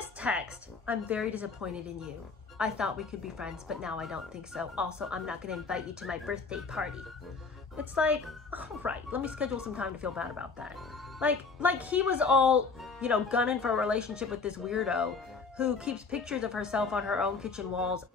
this text, I'm very disappointed in you. I thought we could be friends, but now I don't think so. Also, I'm not going to invite you to my birthday party. It's like, all right, let me schedule some time to feel bad about that. Like he was all, you know, gunning for a relationship with this weirdo who keeps pictures of herself on her own kitchen walls.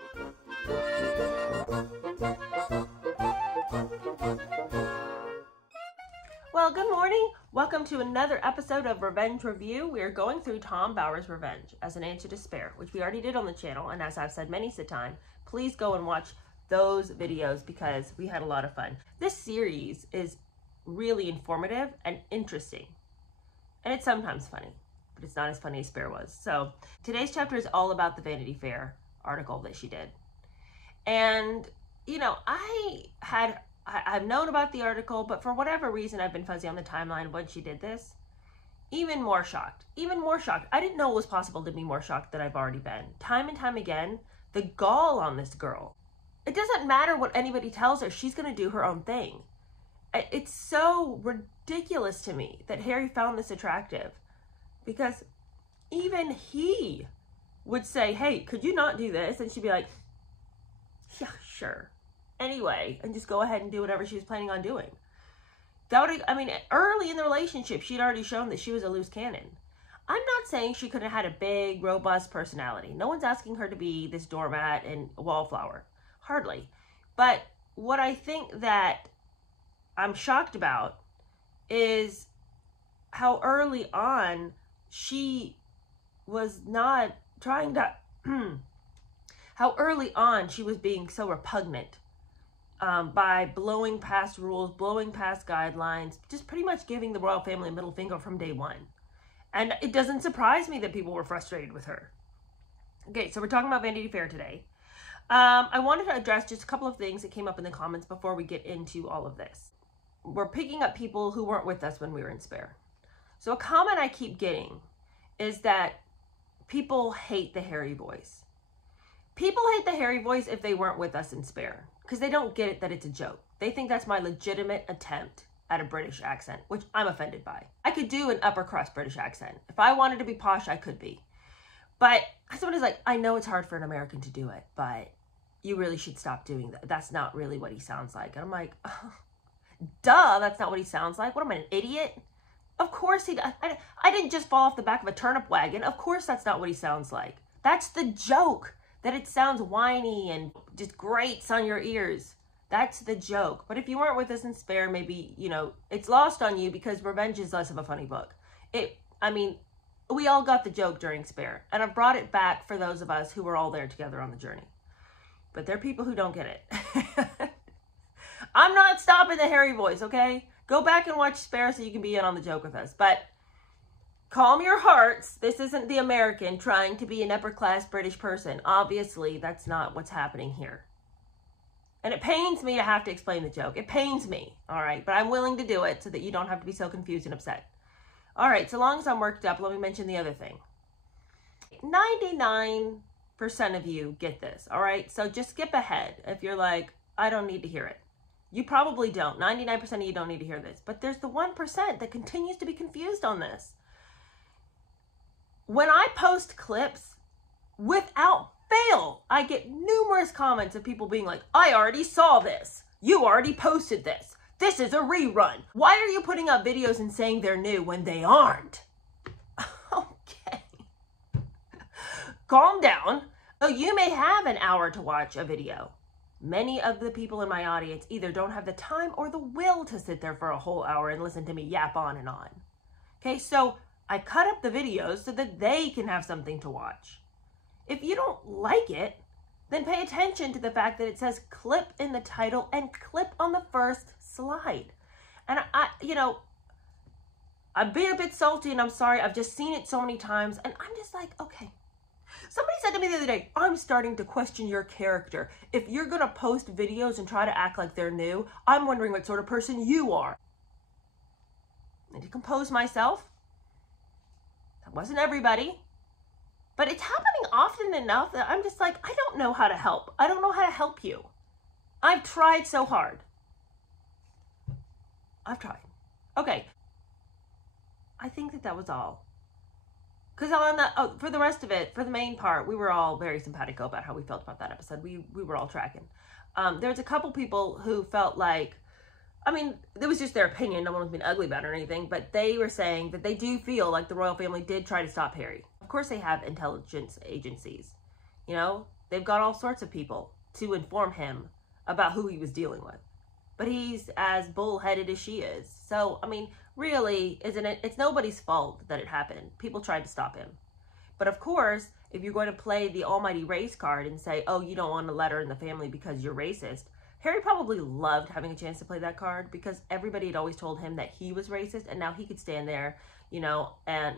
Well, good morning. Welcome to another episode of Revenge Review. We are going through Tom Bower's Revenge as an answer to Spare, which we already did on the channel. And as I've said many a time, please go and watch those videos because we had a lot of fun. This series is really informative and interesting. And it's sometimes funny, but it's not as funny as Spare was. So today's chapter is all about the Vanity Fair article that she did. And, you know, I've known about the article, but for whatever reason, I've been fuzzy on the timeline when she did this. Even more shocked. I didn't know it was possible to be more shocked than I've already been. Time and time again, the gall on this girl. It doesn't matter what anybody tells her. She's going to do her own thing. It's so ridiculous to me that Harry found this attractive, because even he would say, hey, could you not do this? And she'd be like, yeah, sure. Anyway, and just go ahead and do whatever she was planning on doing. Early in the relationship, she'd already shown that she was a loose cannon. I'm not saying she couldn't have had a big, robust personality. No one's asking her to be this doormat and wallflower. Hardly. But what I think that I'm shocked about is how early on she was not trying to... how early on she was being so repugnant. By blowing past rules, blowing past guidelines, just pretty much giving the royal family a middle finger from day one. And it doesn't surprise me that people were frustrated with her. Okay, so we're talking about Vanity Fair today. I wanted to address just a couple of things that came up in the comments before we get into all of this. We're picking up people who weren't with us when we were in Spare. So a comment I keep getting is that people hate the Harry voice. People hate the Harry voice if they weren't with us in Spare, because they don't get it that it's a joke. They think that's my legitimate attempt at a British accent, which I'm offended by. I could do an upper crust British accent. If I wanted to be posh, I could be. But somebody's like, I know it's hard for an American to do it, but you really should stop doing that. That's not really what he sounds like. And I'm like, oh, duh, that's not what he sounds like. What am I, an idiot? Of course he does. I didn't just fall off the back of a turnip wagon. Of course that's not what he sounds like. That's the joke. That it sounds whiny and just grates on your ears. That's the joke. But if you weren't with us in Spare, maybe, you know, it's lost on you because Revenge is less of a funny book. We all got the joke during Spare. And I've brought it back for those of us who were all there together on the journey. But there are people who don't get it. I'm not stopping the Harry voice, okay? Go back and watch Spare so you can be in on the joke with us. But calm your hearts. This isn't the American trying to be an upper-class British person. Obviously, that's not what's happening here. And it pains me to have to explain the joke. It pains me, all right? But I'm willing to do it so that you don't have to be so confused and upset. All right, so long as I'm worked up, let me mention the other thing. 99% of you get this, all right? So just skip ahead if you're like, I don't need to hear it. You probably don't. 99% of you don't need to hear this. But there's the 1% that continues to be confused on this. When I post clips, without fail, I get numerous comments of people being like, I already saw this. You already posted this. This is a rerun. Why are you putting up videos and saying they're new when they aren't? Okay. Calm down. So you may have an hour to watch a video. Many of the people in my audience either don't have the time or the will to sit there for a whole hour and listen to me yap on and on. Okay, so I cut up the videos so that they can have something to watch. If you don't like it, then pay attention to the fact that it says clip in the title and clip on the first slide. And I'm being a bit salty and I'm sorry. I've just seen it so many times and I'm just like, okay. Somebody said to me the other day, I'm starting to question your character. If you're going to post videos and try to act like they're new, I'm wondering what sort of person you are. And to compose myself, that wasn't everybody, but it's happening often enough that I'm just like, I don't know how to help. I don't know how to help you. I've tried so hard. I've tried. Okay. I think that was all. Because on the for the rest of it, for the main part, we were all very simpatico about how we felt about that episode. We were all tracking. There's a couple people who felt like, I mean, it was just their opinion. No one was being ugly about it or anything, but they were saying that they do feel like the royal family did try to stop Harry. Of course, they have intelligence agencies. You know, they've got all sorts of people to inform him about who he was dealing with. But he's as bullheaded as she is. So, I mean, really, isn't it? It's nobody's fault that it happened. People tried to stop him. But of course, if you're going to play the almighty race card and say, oh, you don't want a letter in the family because you're racist, Harry probably loved having a chance to play that card because everybody had always told him that he was racist, and now he could stand there, you know, and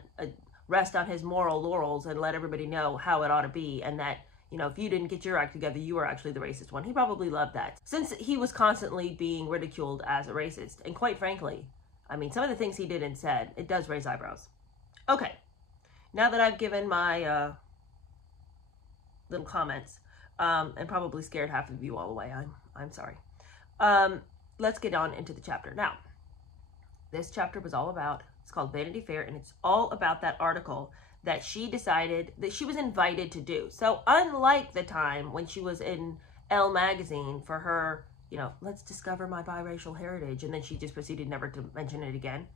rest on his moral laurels and let everybody know how it ought to be, and that, you know, if you didn't get your act together, you were actually the racist one. He probably loved that, since he was constantly being ridiculed as a racist. And quite frankly, I mean, some of the things he did and said, it does raise eyebrows. Okay, now that I've given my little comments, and probably scared half of you all away, I'm sorry. Let's get on into the chapter. Now, this chapter was all about, it's called Vanity Fair, and it's all about that article that she decided that she was invited to do. So unlike the time when she was in Elle magazine for her, you know, let's discover my biracial heritage, and then she just proceeded never to mention it again.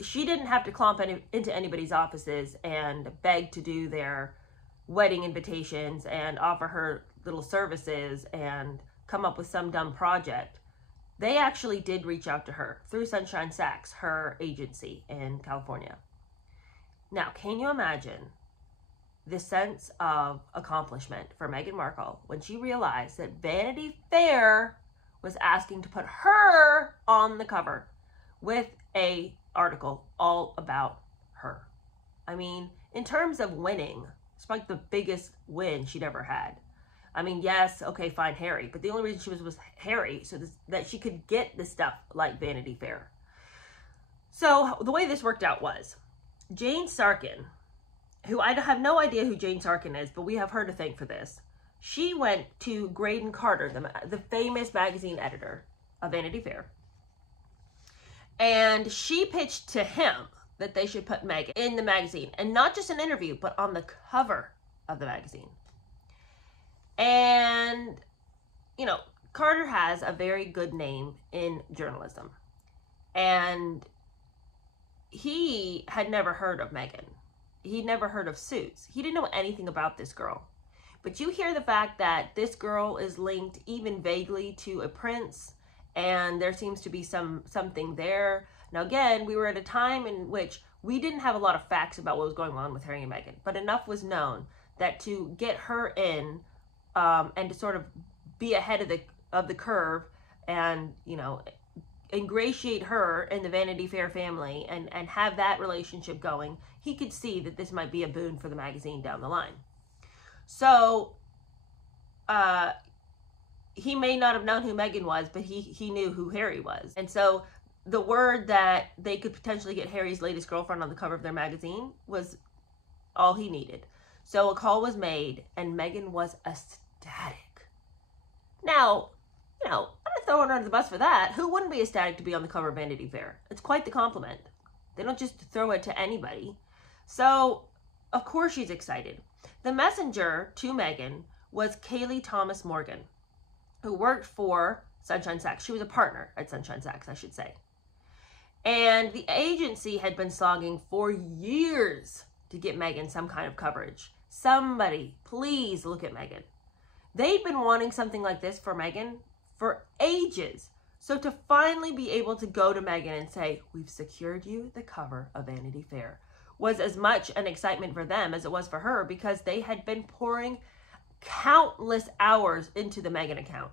She didn't have to clomp into anybody's offices and beg to do their wedding invitations and offer her little services and come up with some dumb project. They actually did reach out to her through Sunshine Sachs, her agency in California. Now, can you imagine the sense of accomplishment for Meghan Markle when she realized that Vanity Fair was asking to put her on the cover with a article all about her? I mean, in terms of winning, it's like the biggest win she'd ever had. I mean, yes, okay, fine, Harry, but the only reason she was Harry so that she could get the stuff like Vanity Fair. So the way this worked out was, Jane Sarkin, who I have no idea who Jane Sarkin is, but we have her to thank for this. She went to Graydon Carter, the famous magazine editor of Vanity Fair, and she pitched to him that they should put Meghan in the magazine, and not just an interview, but on the cover of the magazine. And, you know, Carter has a very good name in journalism, and he had never heard of Meghan. He'd never heard of Suits. He didn't know anything about this girl. But you hear the fact that this girl is linked even vaguely to a prince, and there seems to be something there. Now, again, we were at a time in which we didn't have a lot of facts about what was going on with Harry and Meghan, but enough was known that to get her in and to sort of be ahead of the curve and, you know, ingratiate her in the Vanity Fair family and have that relationship going, he could see that this might be a boon for the magazine down the line. So he may not have known who Meghan was, but he knew who Harry was. And so the word that they could potentially get Harry's latest girlfriend on the cover of their magazine was all he needed. So a call was made, and Meghan was ecstatic. Now, you know, I'm not throwing her under the bus for that. Who wouldn't be ecstatic to be on the cover of Vanity Fair? It's quite the compliment. They don't just throw it to anybody. So, of course she's excited. The messenger to Meghan was Kaylee Thomas Morgan, who worked for Sunshine Sachs. She was a partner at Sunshine Sachs, I should say. And the agency had been slogging for years to get Meghan some kind of coverage. Somebody, please look at Meghan. They'd been wanting something like this for Meghan for ages. So to finally be able to go to Meghan and say, we've secured you the cover of Vanity Fair, was as much an excitement for them as it was for her, because they had been pouring countless hours into the Meghan account.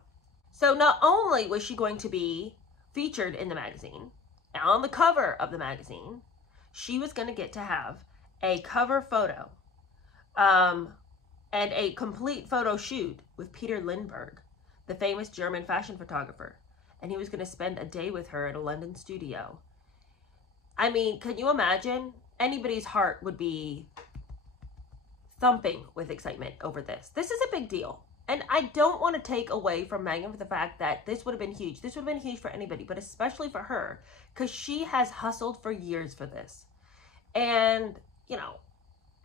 So not only was she going to be featured in the magazine, on the cover of the magazine, she was going to get to have a cover photo and a complete photo shoot with Peter Lindbergh, the famous German fashion photographer. And he was going to spend a day with her at a London studio. I mean, can you imagine? Anybody's heart would be thumping with excitement over this. This is a big deal. And I don't want to take away from Meghan for the fact that this would have been huge. This would have been huge for anybody, but especially for her, because she has hustled for years for this. And, you know,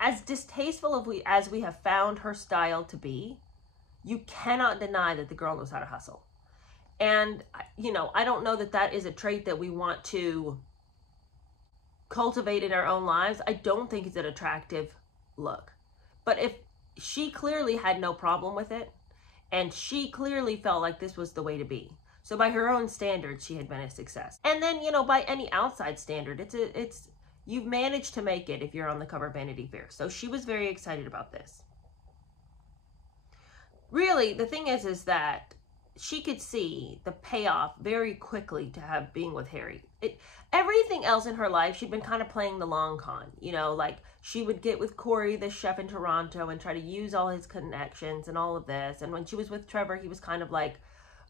as distasteful as we have found her style to be, you cannot deny that the girl knows how to hustle. And, you know, I don't know that that is a trait that we want to cultivate in our own lives. I don't think it's an attractive look. But if she clearly had no problem with it, and she clearly felt like this was the way to be. So by her own standards, she had been a success. And then, you know, by any outside standard, you've managed to make it if you're on the cover of Vanity Fair. So she was very excited about this. Really, the thing is that she could see the payoff very quickly to being with Harry. Everything else in her life, she'd been kind of playing the long con. You know, like she would get with Corey, the chef in Toronto, and try to use all his connections and all of this. And when she was with Trevor, he was kind of like,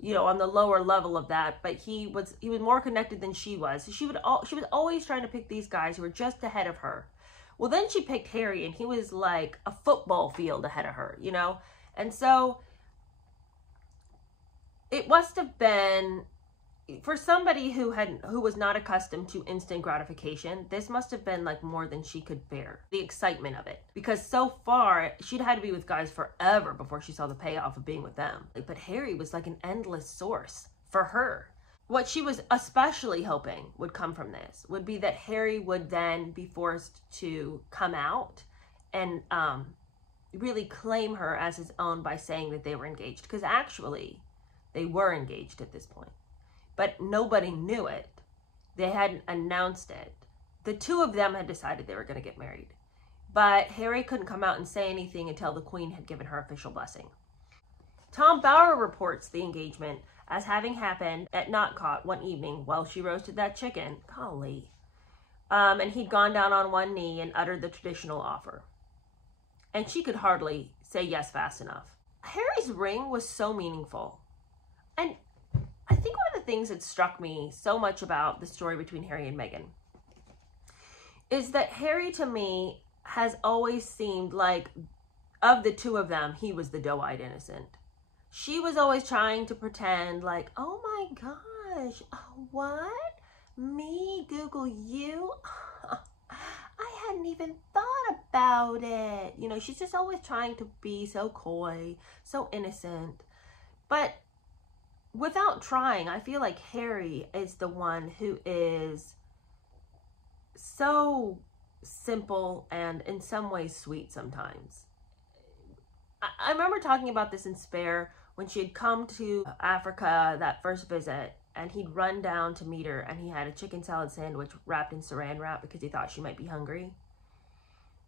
you know, on the lower level of that, but he was more connected than she was. So she was always trying to pick these guys who were just ahead of her. Well, then she picked Harry, and he was like a football field ahead of her, you know? And so it must have been, for somebody who was not accustomed to instant gratification, this must have been like more than she could bear. The excitement of it. Because so far, she'd had to be with guys forever before she saw the payoff of being with them. But Harry was like an endless source for her. What she was especially hoping would come from this would be that Harry would then be forced to come out and really claim her as his own by saying that they were engaged. Because actually, they were engaged at this point. But nobody knew it. They hadn't announced it. The two of them had decided they were going to get married. But Harry couldn't come out and say anything until the Queen had given her official blessing. Tom Bower reports the engagement as having happened at Notcott one evening while she roasted that chicken. Golly. And he'd gone down on one knee and uttered the traditional offer. And she could hardly say yes fast enough. Harry's ring was so meaningful. And I think one of the things that struck me so much about the story between Harry and Meghan is that Harry, to me, has always seemed like, of the two of them, he was the doe-eyed innocent. She was always trying to pretend like, oh my gosh, what? Me Google you? I hadn't even thought about it. You know, she's just always trying to be so coy, so innocent. But without trying, I feel like Harry is the one who is so simple and in some ways sweet sometimes. I remember talking about this in Spare when she had come to Africa that first visit, and he'd run down to meet her, and he had a chicken salad sandwich wrapped in saran wrap because he thought she might be hungry.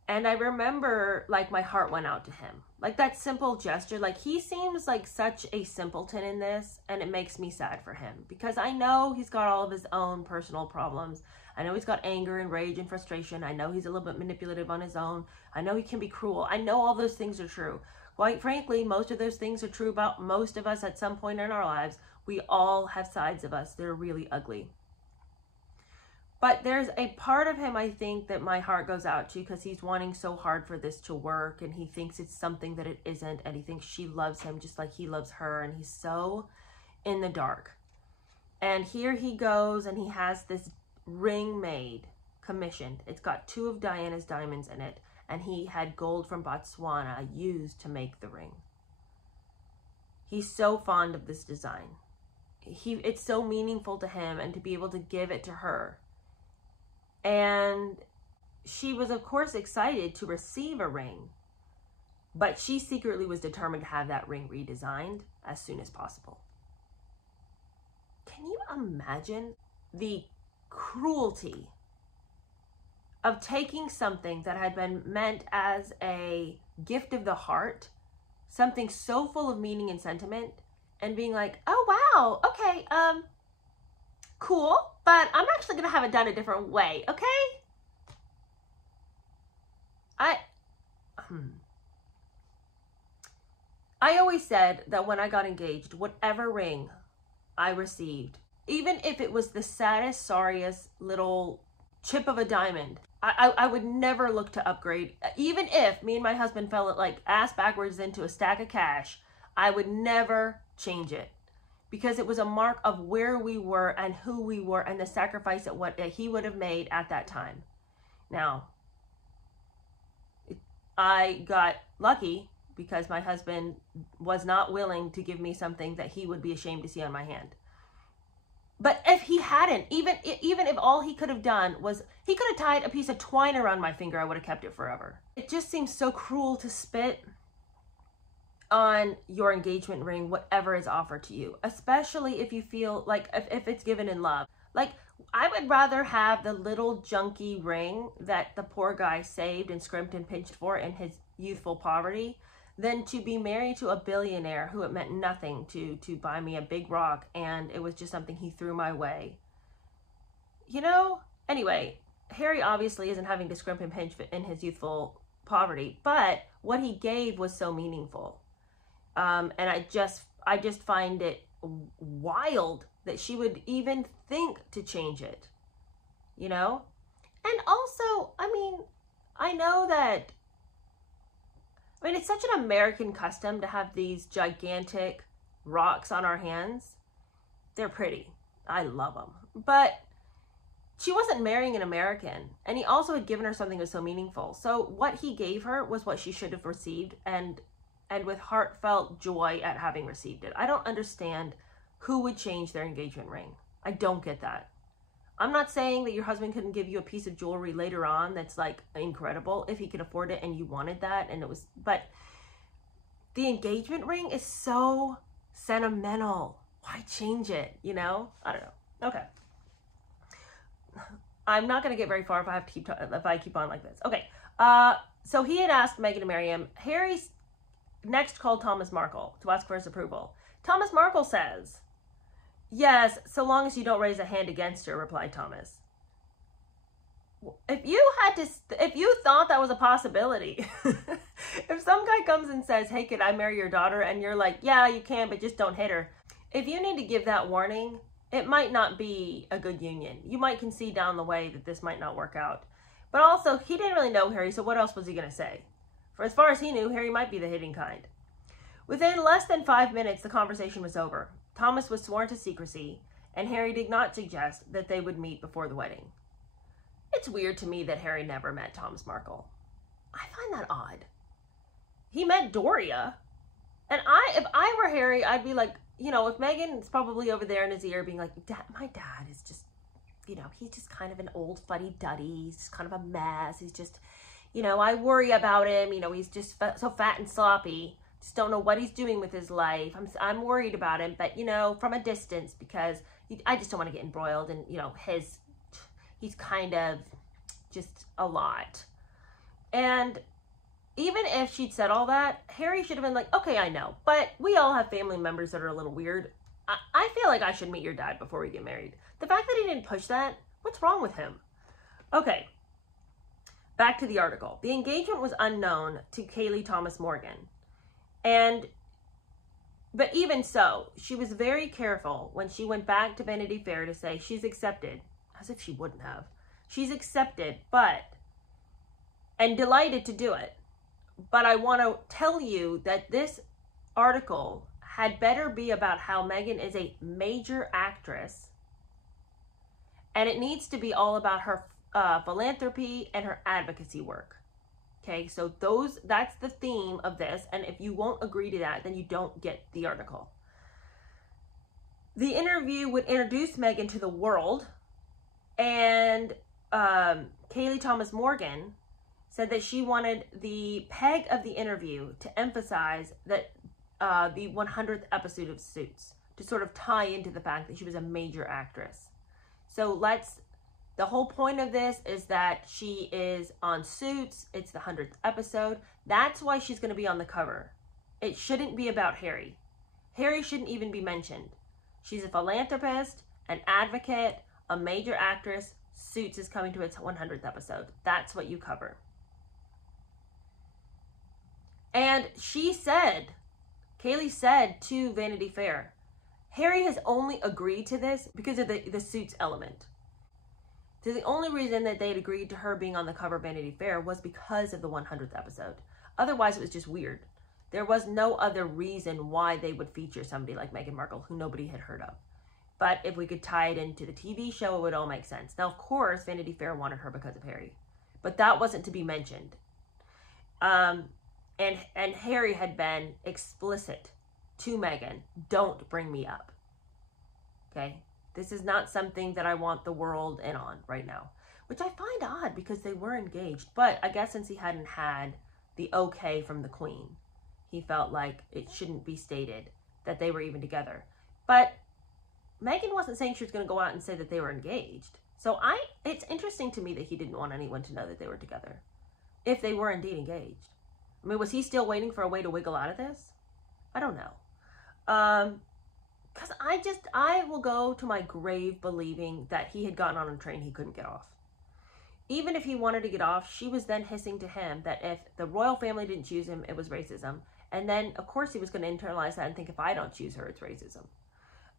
And I remember, like, my heart went out to him. Like, that simple gesture, like, he seems like such a simpleton in this, and it makes me sad for him. Because I know he's got all of his own personal problems. I know he's got anger and rage and frustration. I know he's a little bit manipulative on his own. I know he can be cruel. I know all those things are true. Quite frankly, most of those things are true about most of us at some point in our lives. We all have sides of us that are really ugly. But there's a part of him, I think, that my heart goes out to because he's wanting so hard for this to work, and he thinks it's something that it isn't, and he thinks she loves him just like he loves her, and he's so in the dark. And here he goes, and he has this ring made, commissioned. It's got 2 of Diana's diamonds in it, and he had gold from Botswana used to make the ring. He's so fond of this design. It's so meaningful to him, and to be able to give it to her. And she was, of course, excited to receive a ring, but she secretly was determined to have that ring redesigned as soon as possible. Can you imagine the cruelty of taking something that had been meant as a gift of the heart, something so full of meaning and sentiment, and being like, oh, wow, okay, cool, but I'm actually going to have it done a different way, okay? I always said that when I got engaged, whatever ring I received, even if it was the saddest, sorriest little chip of a diamond, I would never look to upgrade. Even if me and my husband fell like ass backwards into a stack of cash, I would never change it. Because it was a mark of where we were and who we were and the sacrifice that he would have made at that time. Now, I got lucky because my husband was not willing to give me something that he would be ashamed to see on my hand. But if he hadn't, even if all he could have done was, he could have tied a piece of twine around my finger, I would have kept it forever. It just seems so cruel to spit on your engagement ring, whatever is offered to you, especially if you feel like, if it's given in love. Like, I would rather have the little junky ring that the poor guy saved and scrimped and pinched for in his youthful poverty than to be married to a billionaire who it meant nothing to buy me a big rock, and it was just something he threw my way. You know? Anyway, Harry obviously isn't having to scrimp and pinch in his youthful poverty, but what he gave was so meaningful. And I just find it wild that she would even think to change it, you know? And also, I mean, I know that, it's such an American custom to have these gigantic rocks on our hands. They're pretty. I love them. But she wasn't marrying an American, and he also had given her something that was so meaningful. So what he gave her was what she should have received, and with heartfelt joy at having received it. I don't understand who would change their engagement ring. I don't get that. I'm not saying that your husband couldn't give you a piece of jewelry later on that's like incredible if he could afford it and you wanted that and it was, but the engagement ring is so sentimental. Why change it? You know? I don't know. Okay. I'm not going to get very far if I keep on like this. Okay. So he had asked Meghan to marry him. Harry next called Thomas Markle to ask for his approval. Thomas Markle says, "Yes, so long as you don't raise a hand against her," replied Thomas. If you thought that was a possibility, if some guy comes and says, "Hey, could I marry your daughter?" and you're like, "Yeah, you can, but just don't hit her." If you need to give that warning, it might not be a good union. You might concede down the way that this might not work out. But also, he didn't really know Harry, so what else was he going to say? For as far as he knew, Harry might be the hitting kind. Within less than 5 minutes, the conversation was over. Thomas was sworn to secrecy, and Harry did not suggest that they would meet before the wedding. It's weird to me that Harry never met Thomas Markle. I find that odd. He met Doria, and if I were Harry, I'd be like, you know, if Meghan's probably over there in his ear being like, my dad is just, you know, he's just kind of an old fuddy-duddy, he's just kind of a mess, he's just, you know, I worry about him, you know, he's just so fat and sloppy, just don't know what he's doing with his life, I'm worried about him, but, you know, from a distance, because I just don't want to get embroiled, and, you know, he's kind of just a lot. And even if she'd said all that, Harry should have been like, okay, I know, but we all have family members that are a little weird. I feel like I should meet your dad before we get married. The fact that he didn't push that, what's wrong with him? Okay, back to the article. The engagement was unknown to Kayleigh Thomas Morgan. But even so, she was very careful when she went back to Vanity Fair to say she's accepted, as if she wouldn't have. She's accepted, and delighted to do it. But I want to tell you that this article had better be about how Meghan is a major actress, and it needs to be all about her philanthropy and her advocacy work. Okay, so that's the theme of this, and if you won't agree to that, then you don't get the article. The interview would introduce Meghan to the world, and Kayleigh Thomas Morgan said that she wanted the peg of the interview to emphasize that the 100th episode of Suits, to sort of tie into the fact that she was a major actress. So the whole point of this is that she is on Suits. It's the 100th episode. That's why she's going to be on the cover. It shouldn't be about Harry. Harry shouldn't even be mentioned. She's a philanthropist, an advocate, a major actress. Suits is coming to its 100th episode. That's what you cover. And Kayleigh said to Vanity Fair, Harry has only agreed to this because of the Suits element. So the only reason that they'd agreed to her being on the cover of Vanity Fair was because of the 100th episode. Otherwise, it was just weird. There was no other reason why they would feature somebody like Meghan Markle, who nobody had heard of. But if we could tie it into the TV show, it would all make sense. Now, of course, Vanity Fair wanted her because of Harry. But that wasn't to be mentioned. And Harry had been explicit to Meghan, don't bring me up. Okay? This is not something that I want the world in on right now. Which I find odd because they were engaged. But I guess since he hadn't had the okay from the Queen, he felt like it shouldn't be stated that they were even together. But Meghan wasn't saying she was going to go out and say that they were engaged. So it's interesting to me that he didn't want anyone to know that they were together, if they were indeed engaged. I mean, was he still waiting for a way to wiggle out of this? I don't know. Because I will go to my grave believing that he had gotten on a train he couldn't get off. Even if he wanted to get off, she was then hissing to him that if the royal family didn't choose him, it was racism. And then, of course, he was going to internalize that and think, if I don't choose her, it's racism.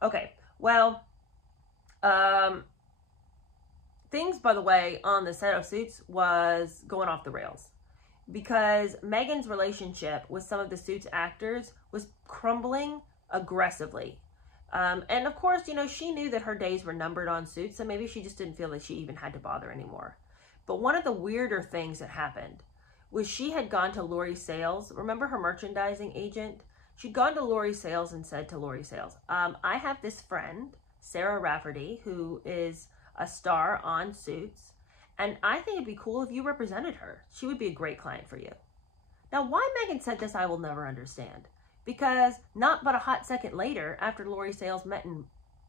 Okay, well, things, by the way, on the set of Suits was going off the rails. Because Meghan's relationship with some of the Suits actors was crumbling aggressively. And of course, she knew that her days were numbered on Suits, so maybe she just didn't feel that she even had to bother anymore. But one of the weirder things that happened was she had gone to Lori Sales. Remember her merchandising agent? She'd gone to Lori Sales and said to Lori Sales, I have this friend, Sarah Rafferty, who is a star on Suits, and I think it'd be cool if you represented her. She would be a great client for you. Now, why Meghan said this, I will never understand. Because not but a hot second later, after Lori Sales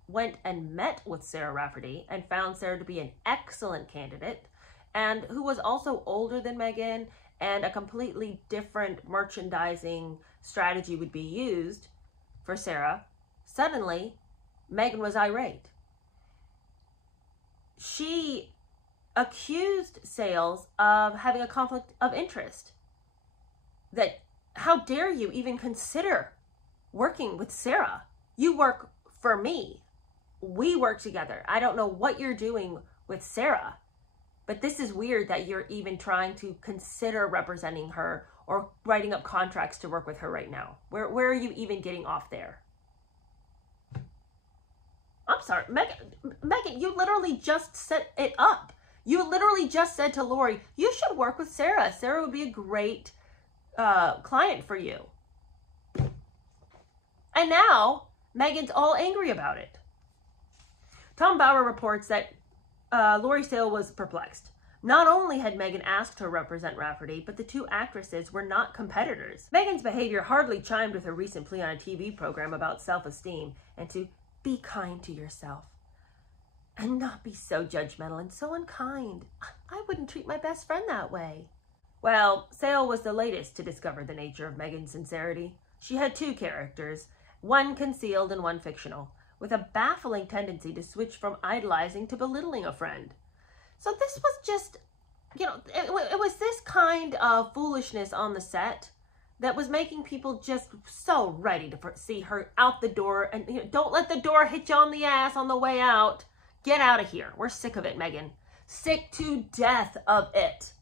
went and met with Sarah Rafferty and found Sarah to be an excellent candidate, and who was also older than Meghan, and a completely different merchandising strategy would be used for Sarah, suddenly Meghan was irate. She accused Sales of having a conflict of interest. That, how dare you even consider working with Sarah? You work for me. We work together. I don't know what you're doing with Sarah, but this is weird that you're even trying to consider representing her or writing up contracts to work with her right now. Where are you even getting off there? I'm sorry, Meghan, you literally just set it up. You literally just said to Lori, you should work with Sarah. Sarah would be a great client for you. And now Meghan's all angry about it. Tom Bauer reports that Lori Sale was perplexed. Not only had Meghan asked her to represent Rafferty, but the two actresses were not competitors. Meghan's behavior hardly chimed with her recent plea on a TV program about self-esteem and to be kind to yourself and not be so judgmental and so unkind. I wouldn't treat my best friend that way. Well, Sale was the latest to discover the nature of Meghan's sincerity. She had two characters, one concealed and one fictional, with a baffling tendency to switch from idolizing to belittling a friend. So this was just, it was this kind of foolishness on the set that was making people just so ready to see her out the door. And don't let the door hit you on the ass on the way out. Get out of here. We're sick of it, Meghan. Sick to death of it.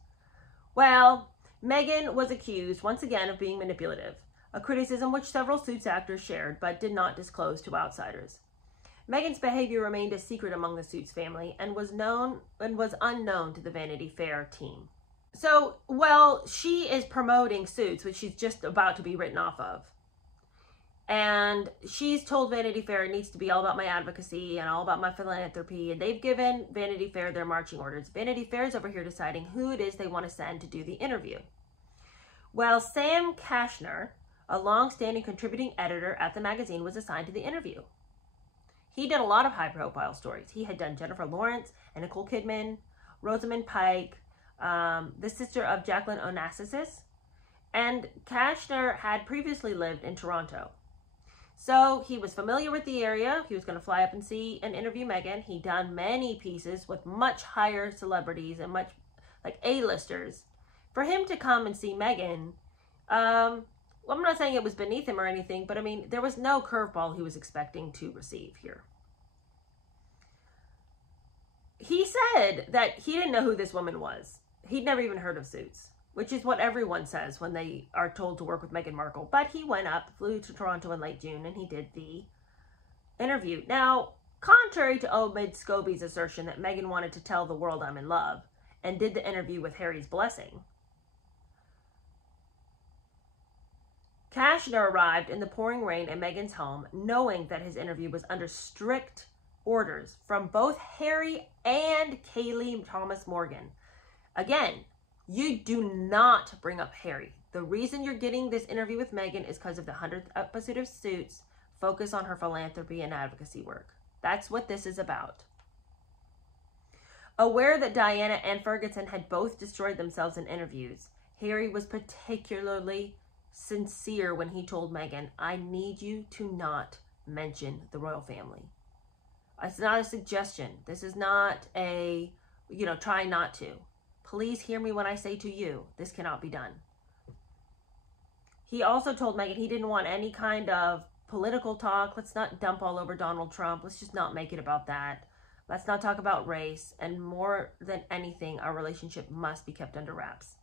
Well, Meghan was accused once again of being manipulative, a criticism which several Suits actors shared but did not disclose to outsiders. Meghan's behavior remained a secret among the Suits family and was unknown to the Vanity Fair team. So, well, she is promoting Suits, which she's just about to be written off of. And she's told Vanity Fair it needs to be all about my advocacy and all about my philanthropy. And they've given Vanity Fair their marching orders. Vanity Fair is over here deciding who it is they want to send to do the interview. Well, Sam Kashner, a long-standing contributing editor at the magazine, was assigned to the interview. He did a lot of high-profile stories. He had done Jennifer Lawrence and Nicole Kidman, Rosamund Pike, the sister of Jacqueline Onassis, and Kashner had previously lived in Toronto. So he was familiar with the area. He was going to fly up and see and interview Meghan. He'd done many pieces with much higher celebrities and much like A-listers. For him to come and see Meghan, well, I'm not saying it was beneath him or anything, but I mean, there was no curveball he was expecting to receive here. He said that he didn't know who this woman was. He'd never even heard of Suits, which is what everyone says when they are told to work with Meghan Markle. But he went up, flew to Toronto in late June, and he did the interview. Now, contrary to Omid Scobie's assertion that Meghan wanted to tell the world I'm in love and did the interview with Harry's blessing, Kashner arrived in the pouring rain at Meghan's home, knowing that his interview was under strict orders from both Harry and Kayleigh Thomas Morgan. Again, you do not bring up Harry. The reason you're getting this interview with Meghan is because of the 100th episode of Suits. Focus on her philanthropy and advocacy work. That's what this is about. Aware that Diana and Ferguson had both destroyed themselves in interviews, Harry was particularly sincere when he told Meghan, I need you to not mention the royal family. It's not a suggestion. This is not a, try not to. Please hear me when I say to you, this cannot be done. He also told Meghan he didn't want any kind of political talk. Let's not dump all over Donald Trump. Let's just not make it about that. Let's not talk about race. And more than anything, our relationship must be kept under wraps.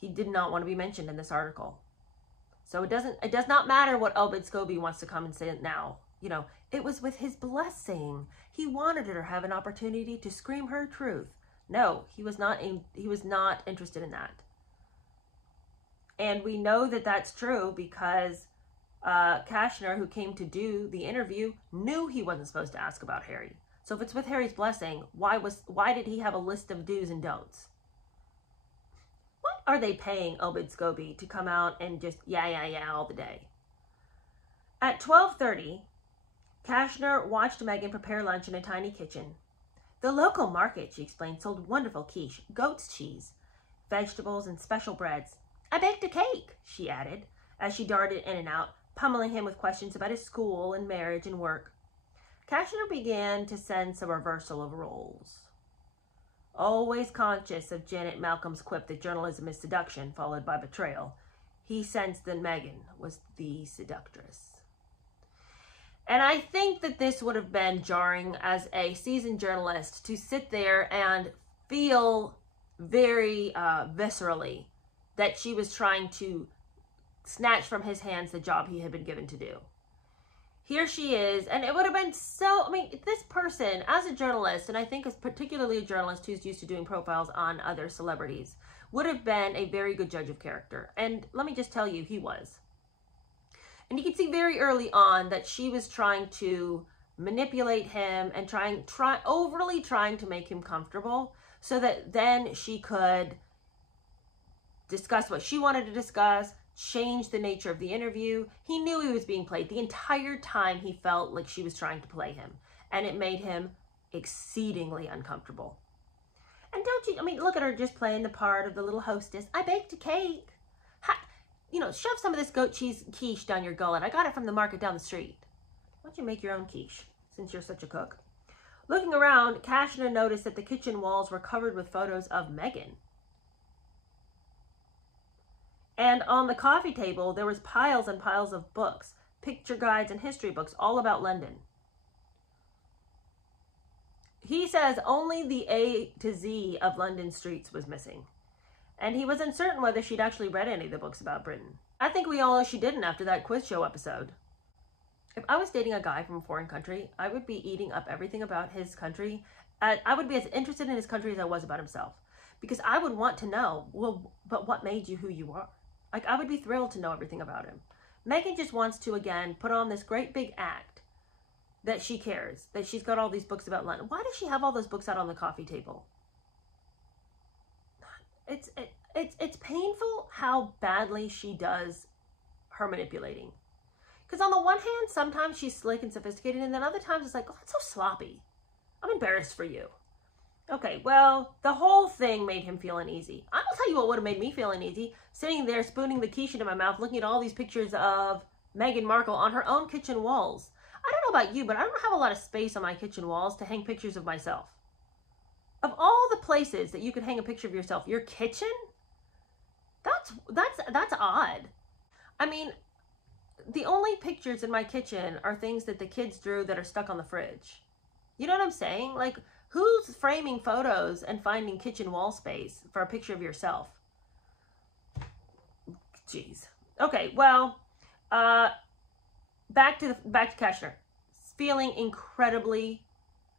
He did not want to be mentioned in this article. So it does not matter what Obed Scobie wants to come and say now. It was with his blessing. He wanted her to have an opportunity to scream her truth. No, he was not interested in that. And we know that that's true because Kashner, who came to do the interview, knew he wasn't supposed to ask about Harry. So if it's with Harry's blessing, why did he have a list of do's and don'ts? What are they paying Obed Scobie to come out and just yeah all the day? At 12:30, Kashner watched Meghan prepare lunch in a tiny kitchen. The local market, she explained, sold wonderful quiche, goat's cheese, vegetables, and special breads. I baked a cake, she added, as she darted in and out, pummeling him with questions about his school and marriage and work. Kashner began to sense a reversal of roles. Always conscious of Janet Malcolm's quip that journalism is seduction, followed by betrayal, he sensed that Meghan was the seductress. And I think that this would have been jarring as a seasoned journalist to sit there and feel very viscerally that she was trying to snatch from his hands the job he had been given to do. Here she is, and it would have been this person, as a journalist, and I think as particularly a journalist who's used to doing profiles on other celebrities, would have been a very good judge of character. And let me just tell you, he was. And you can see very early on that she was trying to manipulate him and overly trying to make him comfortable so that then she could discuss what she wanted to discuss, change the nature of the interview. He knew he was being played. The entire time he felt like she was trying to play him. And it made him exceedingly uncomfortable. And look at her just playing the part of the little hostess. I baked a cake. Shove some of this goat cheese quiche down your gullet. I got it from the market down the street. Why don't you make your own quiche, since you're such a cook? Looking around, Kashner noticed that the kitchen walls were covered with photos of Meghan. And on the coffee table, there was piles and piles of books, picture guides and history books, all about London. He says only the A to Z of London streets was missing. And he was uncertain whether she'd actually read any of the books about Britain. I think we all know she didn't after that quiz show episode. If I was dating a guy from a foreign country, I would be eating up everything about his country. I would be as interested in his country as I was about himself. Because I would want to know, but what made you who you are? I would be thrilled to know everything about him. Meghan just wants to, again, put on this great big act that she cares, that she's got all these books about London. Why does she have all those books out on the coffee table? It's painful how badly she does her manipulating. Because on the one hand, sometimes she's slick and sophisticated, and then other times it's like, oh, it's so sloppy. I'm embarrassed for you. Okay, well, the whole thing made him feel uneasy. I will tell you what would have made me feel uneasy. Sitting there, spooning the quiche into my mouth, looking at all these pictures of Meghan Markle on her own kitchen walls. I don't know about you, but I don't have a lot of space on my kitchen walls to hang pictures of myself. Of all the places that you could hang a picture of yourself, your kitchen? That's odd. I mean, the only pictures in my kitchen are things that the kids drew that are stuck on the fridge. You know what I'm saying? Like, who's framing photos and finding kitchen wall space for a picture of yourself? Jeez. Okay, well, back to Kashner. Feeling incredibly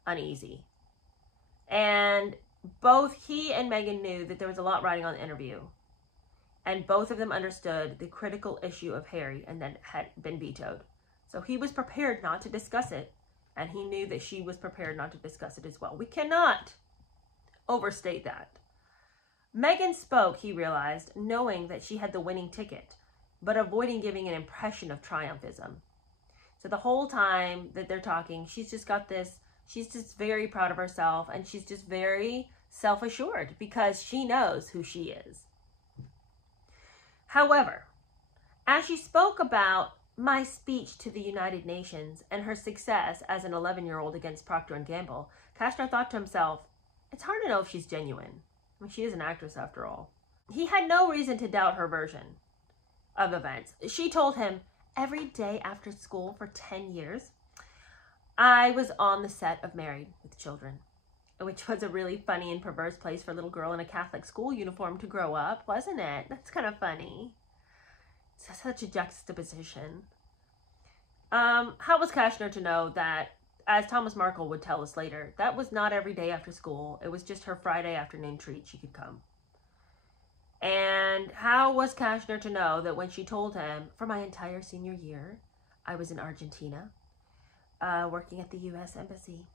uneasy. And both he and Meghan knew that there was a lot riding on the interview. And both of them understood the critical issue of Harry and that had been vetoed. So he was prepared not to discuss it, and he knew that she was prepared not to discuss it as well. We cannot overstate that. Meghan spoke, he realized, knowing that she had the winning ticket, but avoiding giving an impression of triumphism. So the whole time that they're talking, she's just got this, she's just very proud of herself, and she's just very self-assured because she knows who she is. However, as she spoke about my speech to the United Nations and her success as an 11-year-old against Procter & Gamble, Kashner thought to himself, it's hard to know if she's genuine. I mean, she is an actress after all. He had no reason to doubt her version of events. She told him, every day after school for 10 years, I was on the set of Married with Children, which was a really funny and perverse place for a little girl in a Catholic school uniform to grow up, wasn't it? That's kind of funny. It's such a juxtaposition. How was Kashner to know that, as Thomas Markle would tell us later, that was not every day after school. It was just her Friday afternoon treat. She could come. And how was Kashner to know that when she told him, for my entire senior year, I was in Argentina, working at the U.S. Embassy?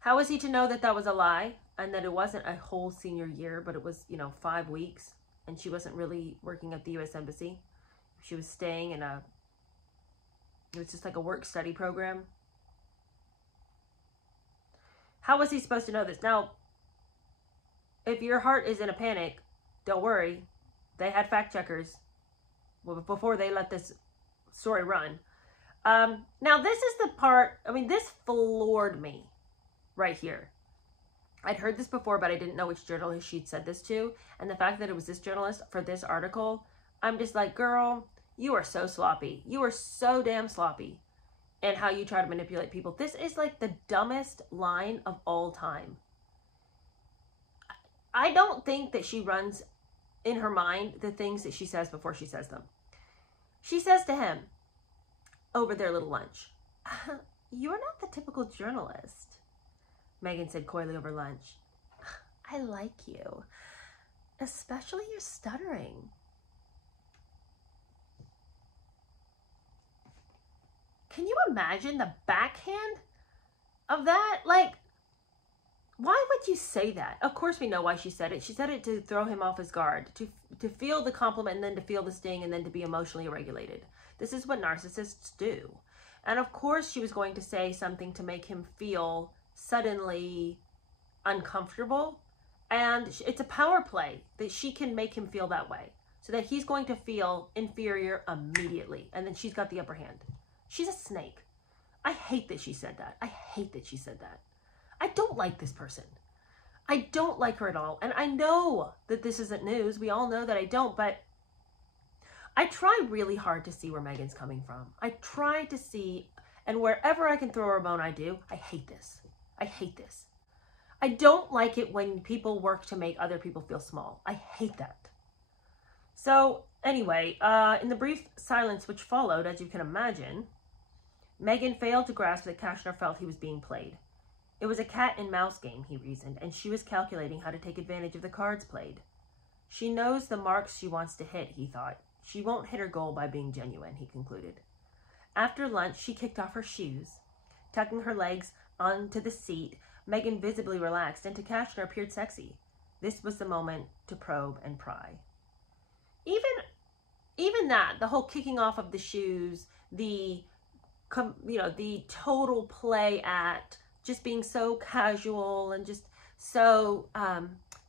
How was he to know that that was a lie and that it wasn't a whole senior year, but it was, 5 weeks and she wasn't really working at the U.S. Embassy? She was staying in it was just like a work-study program. How was he supposed to know this? Now, if your heart is in a panic, don't worry. They had fact checkers before they let this story run. Now, this is the part, this floored me right here. I'd heard this before, but I didn't know which journalist she'd said this to. And the fact that it was this journalist for this article, I'm just like, girl, you are so sloppy. You are so damn sloppy in how you try to manipulate people. This is like the dumbest line of all time. I don't think that she runs in her mind the things that she says before she says them. She says to him over their little lunch, you're not the typical journalist, Meghan said coyly over lunch. I like you, especially your stuttering. Can you imagine the backhand of that? Like, why would you say that? Of course we know why she said it. She said it to throw him off his guard, to feel the compliment and then to feel the sting and then to be emotionally regulated. This is what narcissists do. And of course she was going to say something to make him feel suddenly uncomfortable. And it's a power play that she can make him feel that way so that he's going to feel inferior immediately. And then she's got the upper hand. She's a snake. I hate that she said that. I hate that she said that. I don't like this person. I don't like her at all. And I know that this isn't news. We all know that I don't, but I try really hard to see where Meghan's coming from. I try to see, and wherever I can throw her a bone, I do. I hate this. I hate this. I don't like it when people work to make other people feel small. I hate that. So anyway, in the brief silence which followed, as you can imagine, Meghan failed to grasp that Kashner felt he was being played. It was a cat and mouse game, he reasoned, and she was calculating how to take advantage of the cards played. She knows the marks she wants to hit, he thought. She won't hit her goal by being genuine, he concluded. After lunch, she kicked off her shoes. Tucking her legs onto the seat, Meghan visibly relaxed, and to Kashner appeared sexy. This was the moment to probe and pry. Even that, the whole kicking off of the shoes, the total play act, just being so casual and just so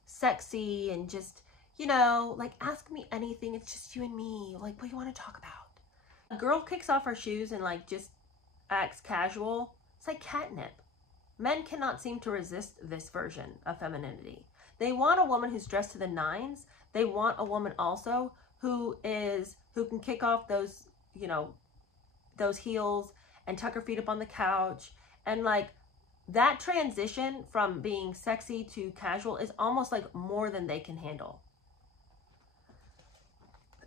sexy and just, like, ask me anything. It's just you and me. Like, what do you want to talk about? A girl kicks off her shoes and, like, just acts casual. It's like catnip. Men cannot seem to resist this version of femininity. They want a woman who's dressed to the nines. They want a woman also who can kick off those, those heels and tuck her feet up on the couch. And like that transition from being sexy to casual is almost like more than they can handle.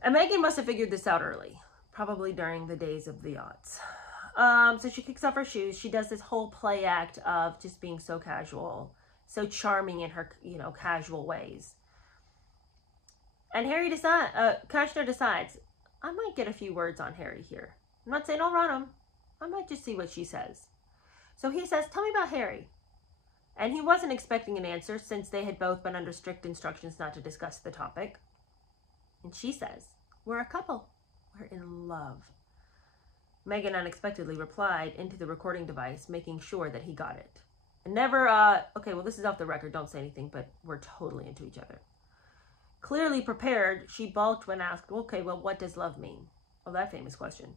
And Meghan must have figured this out early, probably during the days of the aughts. So she kicks off her shoes. She does this whole play act of just being so casual, so charming in her, casual ways. And Kushner decides, I might get a few words on Harry here. I'm not saying I'll run him. I might just see what she says. So he says, tell me about Harry. And he wasn't expecting an answer since they had both been under strict instructions not to discuss the topic. And she says, we're a couple. We're in love. Meghan unexpectedly replied into the recording device, making sure that he got it. And never, okay, well, this is off the record. Don't say anything, but we're totally into each other. Clearly prepared, she balked when asked, okay, well, what does love mean? Oh, that famous question.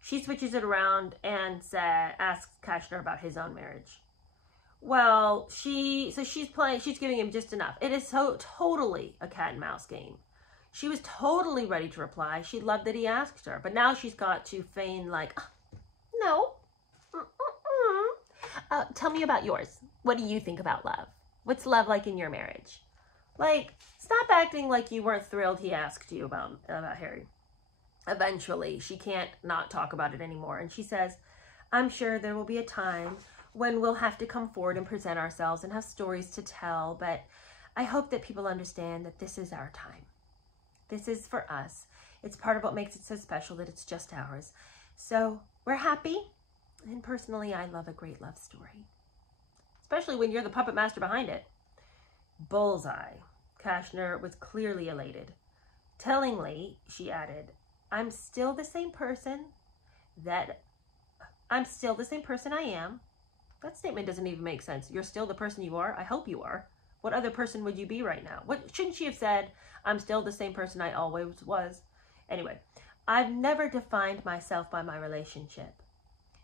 She switches it around and asks Kushner about his own marriage. Well, she's giving him just enough. It is so totally a cat and mouse game. She was totally ready to reply. She loved that he asked her, but now she's got to feign like, no. Tell me about yours. What do you think about love? What's love like in your marriage? Like, stop acting like you weren't thrilled he asked you about Harry. Eventually, she can't not talk about it anymore. And she says, I'm sure there will be a time when we'll have to come forward and present ourselves and have stories to tell. But I hope that people understand that this is our time. This is for us. It's part of what makes it so special that it's just ours. So we're happy. And personally, I love a great love story. Especially when you're the puppet master behind it. Bullseye. Kushner was clearly elated. Tellingly, she added, I'm still the same person I am. That statement doesn't even make sense. You're still the person you are? I hope you are. What other person would you be right now? Shouldn't she have said, I'm still the same person I always was? Anyway, I've never defined myself by my relationship.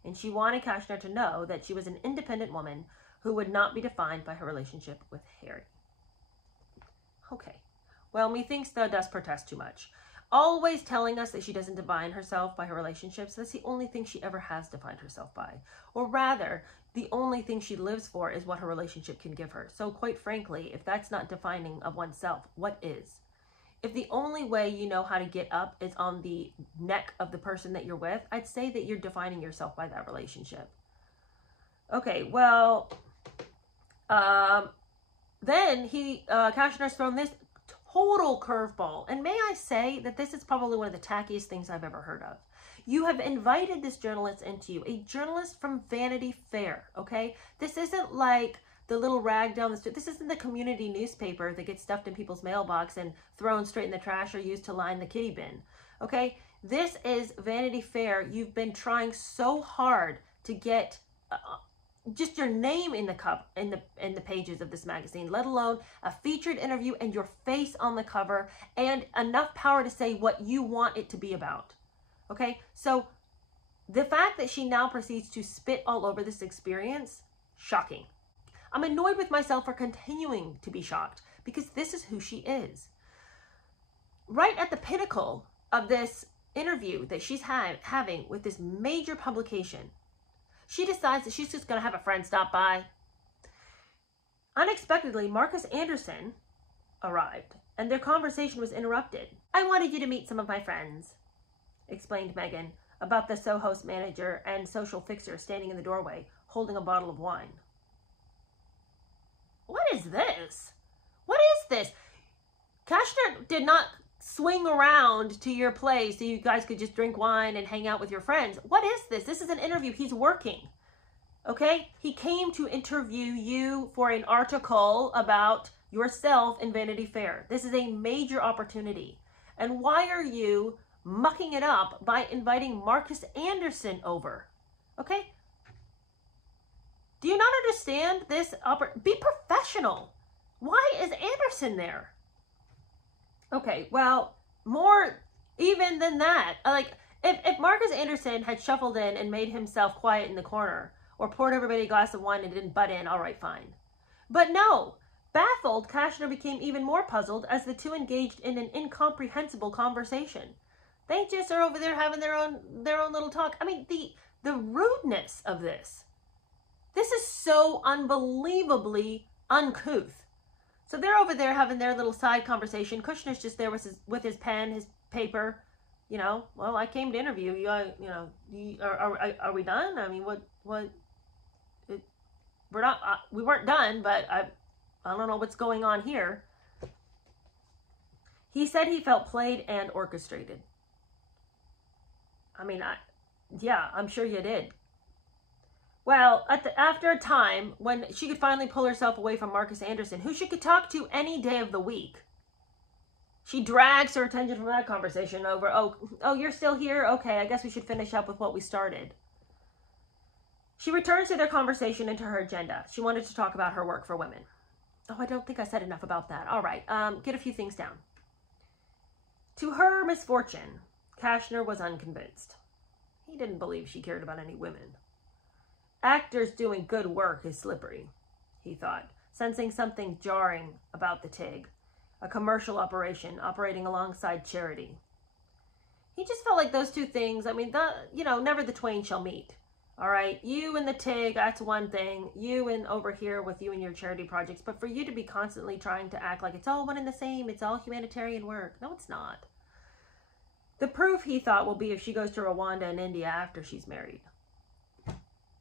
And she wanted Kushner to know that she was an independent woman who would not be defined by her relationship with Harry. Okay. Well, methinks thou dost protest too much. Always telling us that she doesn't define herself by her relationships. That's the only thing she ever has defined herself by. Or rather, the only thing she lives for is what her relationship can give her. So quite frankly, if that's not defining of oneself, what is? If the only way you know how to get up is on the neck of the person that you're with, I'd say that you're defining yourself by that relationship. Okay, well, then Kushner's thrown this total curveball. And may I say that this is probably one of the tackiest things I've ever heard of. You have invited this journalist into you, a journalist from Vanity Fair, okay? This isn't like the little rag down the street. This isn't the community newspaper that gets stuffed in people's mailbox and thrown straight in the trash or used to line the kitty bin, okay? This is Vanity Fair. You've been trying so hard to get just your name in the cover, in the pages of this magazine, let alone a featured interview and your face on the cover and enough power to say what you want it to be about. Okay, so the fact that she now proceeds to spit all over this experience, shocking. I'm annoyed with myself for continuing to be shocked because this is who she is. Right at the pinnacle of this interview that she's having with this major publication, she decides that she's just going to have a friend stop by. Unexpectedly, Marcus Anderson arrived, and their conversation was interrupted. I wanted you to meet some of my friends, explained Meghan, about the Soho's manager and social fixer standing in the doorway, holding a bottle of wine. What is this? What is this? Kushner did not swing around to your place so you guys could just drink wine and hang out with your friends. What is this? This is an interview. He's working. Okay? He came to interview you for an article about yourself in Vanity Fair. This is a major opportunity. And why are you mucking it up by inviting Marcus Anderson over? Okay? Do you not understand this? Be professional. Why is Anderson there? Okay, well, more even than that, like, if Marcus Anderson had shuffled in and made himself quiet in the corner, or poured everybody a glass of wine and didn't butt in, all right, fine. But no, baffled, Kushner became even more puzzled as the two engaged in an incomprehensible conversation. They just are over there having their own little talk. I mean, the rudeness of this. This is so unbelievably uncouth. So they're over there having their little side conversation. Kushner's just there with his pen, his paper. You know, well, I came to interview you. Are we done? I mean, we weren't done, but I don't know what's going on here. He said he felt played and orchestrated. I mean, yeah, I'm sure you did. Well, after a time when she could finally pull herself away from Marcus Anderson, who she could talk to any day of the week, she drags her attention from that conversation over, oh, you're still here? Okay, I guess we should finish up with what we started. She returns to their conversation and to her agenda. She wanted to talk about her work for women. Oh, I don't think I said enough about that. All right, get a few things down. To her misfortune, Kashner was unconvinced. He didn't believe she cared about any women. Actors doing good work is slippery, he thought, sensing something jarring about the TIG, a commercial operation operating alongside charity. He just felt like those two things, I mean, never the twain shall meet. All right, you and the TIG, that's one thing. You and over here with you and your charity projects. But for you to be constantly trying to act like it's all one and the same, it's all humanitarian work. No, it's not. The proof, he thought, will be if she goes to Rwanda and India after she's married.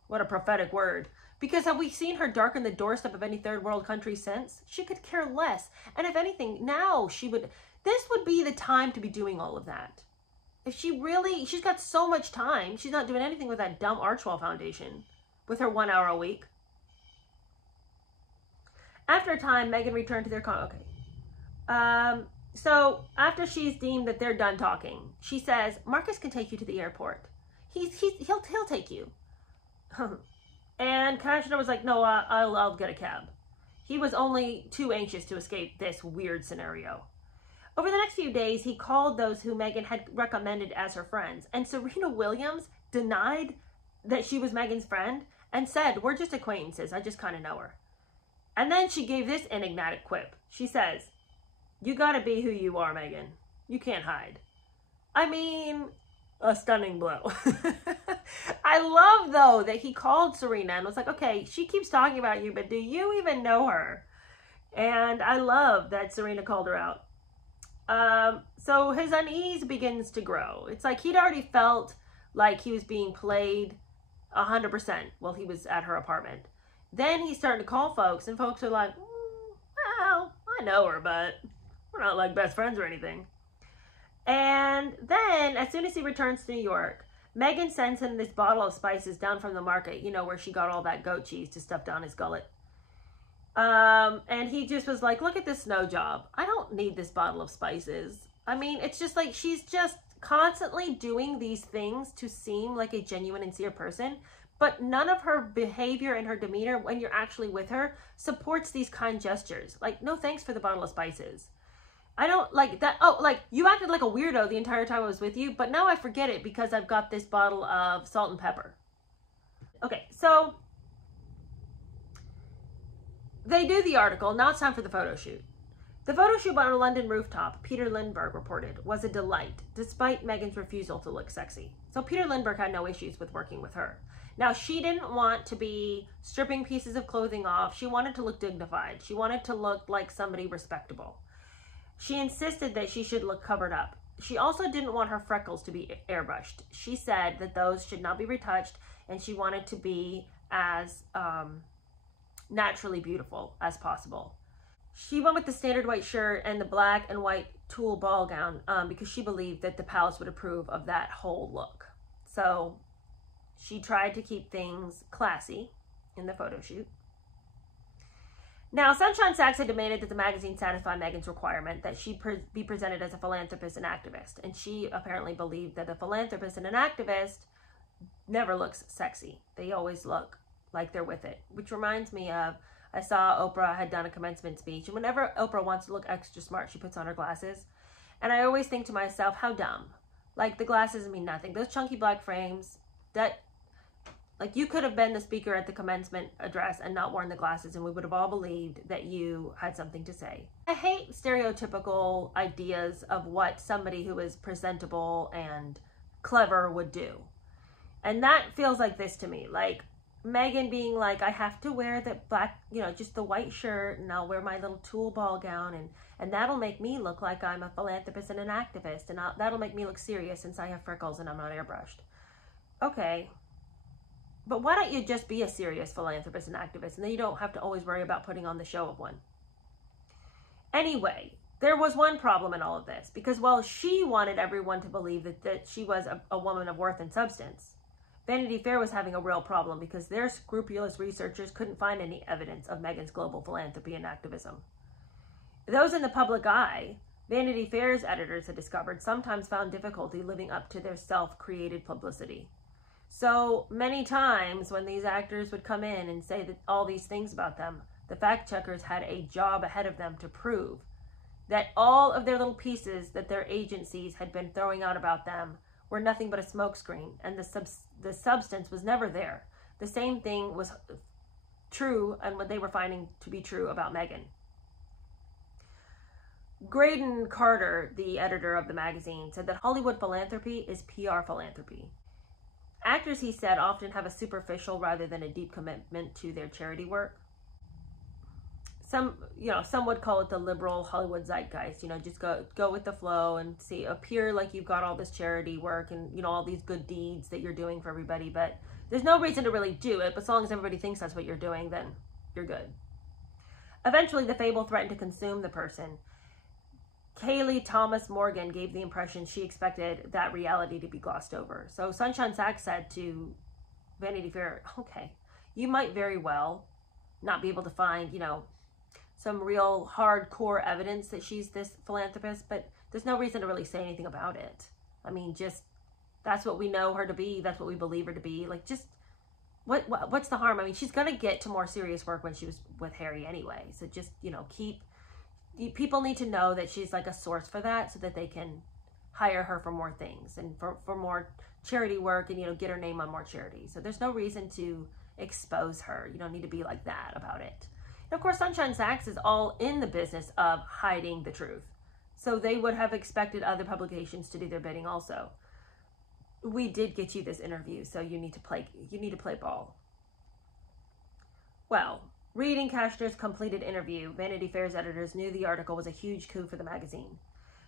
What a prophetic word. Because have we seen her darken the doorstep of any third world country since? She could care less. And if anything, now this would be the time to be doing all of that. If she's got so much time, she's not doing anything with that dumb Archwell Foundation with her 1 hour a week. After a time, Meghan returned to their so after she's deemed that they're done talking, she says, Marcus can take you to the airport. He'll take you. And Kashner was like, no, I'll get a cab. He was only too anxious to escape this weird scenario. Over the next few days, he called those who Meghan had recommended as her friends, and Serena Williams denied that she was Meghan's friend and said, we're just acquaintances, I just kind of know her. And then she gave this enigmatic quip. She says, you gotta be who you are, Meghan. You can't hide. I mean, a stunning blow. I love, though, that he called Serena and was like, okay, she keeps talking about you, but do you even know her? And I love that Serena called her out. So his unease begins to grow. It's like he'd already felt like he was being played 100% while he was at her apartment. Then he's starting to call folks, and folks are like, well, I know her, but we're not like best friends or anything. And then, as soon as he returns to New York, Meghan sends him this bottle of spices down from the market, where she got all that goat cheese to stuff down his gullet. And he just was like, look at this snow job. I don't need this bottle of spices. I mean, it's just like she's just constantly doing these things to seem like a genuine and sincere person, but none of her behavior and her demeanor when you're actually with her supports these kind gestures. Like, no thanks for the bottle of spices. I don't like that. Oh, like you acted like a weirdo the entire time I was with you, but now I forget it because I've got this bottle of salt and pepper. Okay, so they do the article. Now it's time for the photo shoot. The photo shoot on a London rooftop, Peter Lindbergh reported, was a delight, despite Meghan's refusal to look sexy. So Peter Lindbergh had no issues with working with her. Now, she didn't want to be stripping pieces of clothing off. She wanted to look dignified. She wanted to look like somebody respectable. She insisted that she should look covered up. She also didn't want her freckles to be airbrushed. She said that those should not be retouched, and she wanted to be as naturally beautiful as possible. She went with the standard white shirt and the black and white tulle ball gown because she believed that the palace would approve of that whole look. So she tried to keep things classy in the photo shoot. Now, Sunshine Sachs had demanded that the magazine satisfy Meghan's requirement that she be presented as a philanthropist and activist. And she apparently believed that a philanthropist and an activist never looks sexy. They always look like they're with it. Which reminds me of, I saw Oprah had done a commencement speech. And whenever Oprah wants to look extra smart, she puts on her glasses. And I always think to myself, how dumb. Like, the glasses mean nothing. Those chunky black frames, like, you could have been the speaker at the commencement address and not worn the glasses, and we would have all believed that you had something to say. I hate stereotypical ideas of what somebody who is presentable and clever would do. And that feels like this to me. Like, Meghan being like, I have to wear the black, just the white shirt, and I'll wear my little tulle ball gown, and that'll make me look like I'm a philanthropist and an activist, and that'll make me look serious since I have freckles and I'm not airbrushed. Okay. But why don't you just be a serious philanthropist and activist, and then you don't have to always worry about putting on the show of one. Anyway, There was one problem in all of this, because while she wanted everyone to believe that she was a woman of worth and substance, Vanity Fair was having a real problem because their scrupulous researchers couldn't find any evidence of Meghan's global philanthropy and activism. Those in the public eye, Vanity Fair's editors had discovered, sometimes found difficulty living up to their self-created publicity. So many times when these actors would come in and say that all these things about them, the fact checkers had a job ahead of them to prove that all of their little pieces that their agencies had been throwing out about them were nothing but a smokescreen, and the substance was never there. The same thing was true, and what they were finding to be true about Meghan. Graydon Carter, the editor of the magazine, said that Hollywood philanthropy is PR philanthropy. Actors, he said, often have a superficial rather than a deep commitment to their charity work. Some would call it the liberal Hollywood zeitgeist. Just go with the flow and appear like you've got all this charity work and, all these good deeds that you're doing for everybody. But there's no reason to really do it. But as long as everybody thinks that's what you're doing, then you're good. Eventually, the fable threatened to consume the person. Kaylee Thomas Morgan gave the impression she expected that reality to be glossed over. So Sunshine Sachs said to Vanity Fair, okay, you might very well not be able to find, some real hardcore evidence that she's this philanthropist, but there's no reason to really say anything about it. I mean, just, that's what we know her to be. That's what we believe her to be. Like, just, what's the harm? I mean, she's going to get to more serious work when she was with Harry anyway. So just, people need to know that she's like a source for that so that they can hire her for more things and for more charity work and, get her name on more charities. So there's no reason to expose her. You don't need to be like that about it. And of course, Sunshine Sachs is all in the business of hiding the truth. So they would have expected other publications to do their bidding also. We did get you this interview, so you need to play ball. Well, reading Kashner's completed interview, Vanity Fair's editors knew the article was a huge coup for the magazine.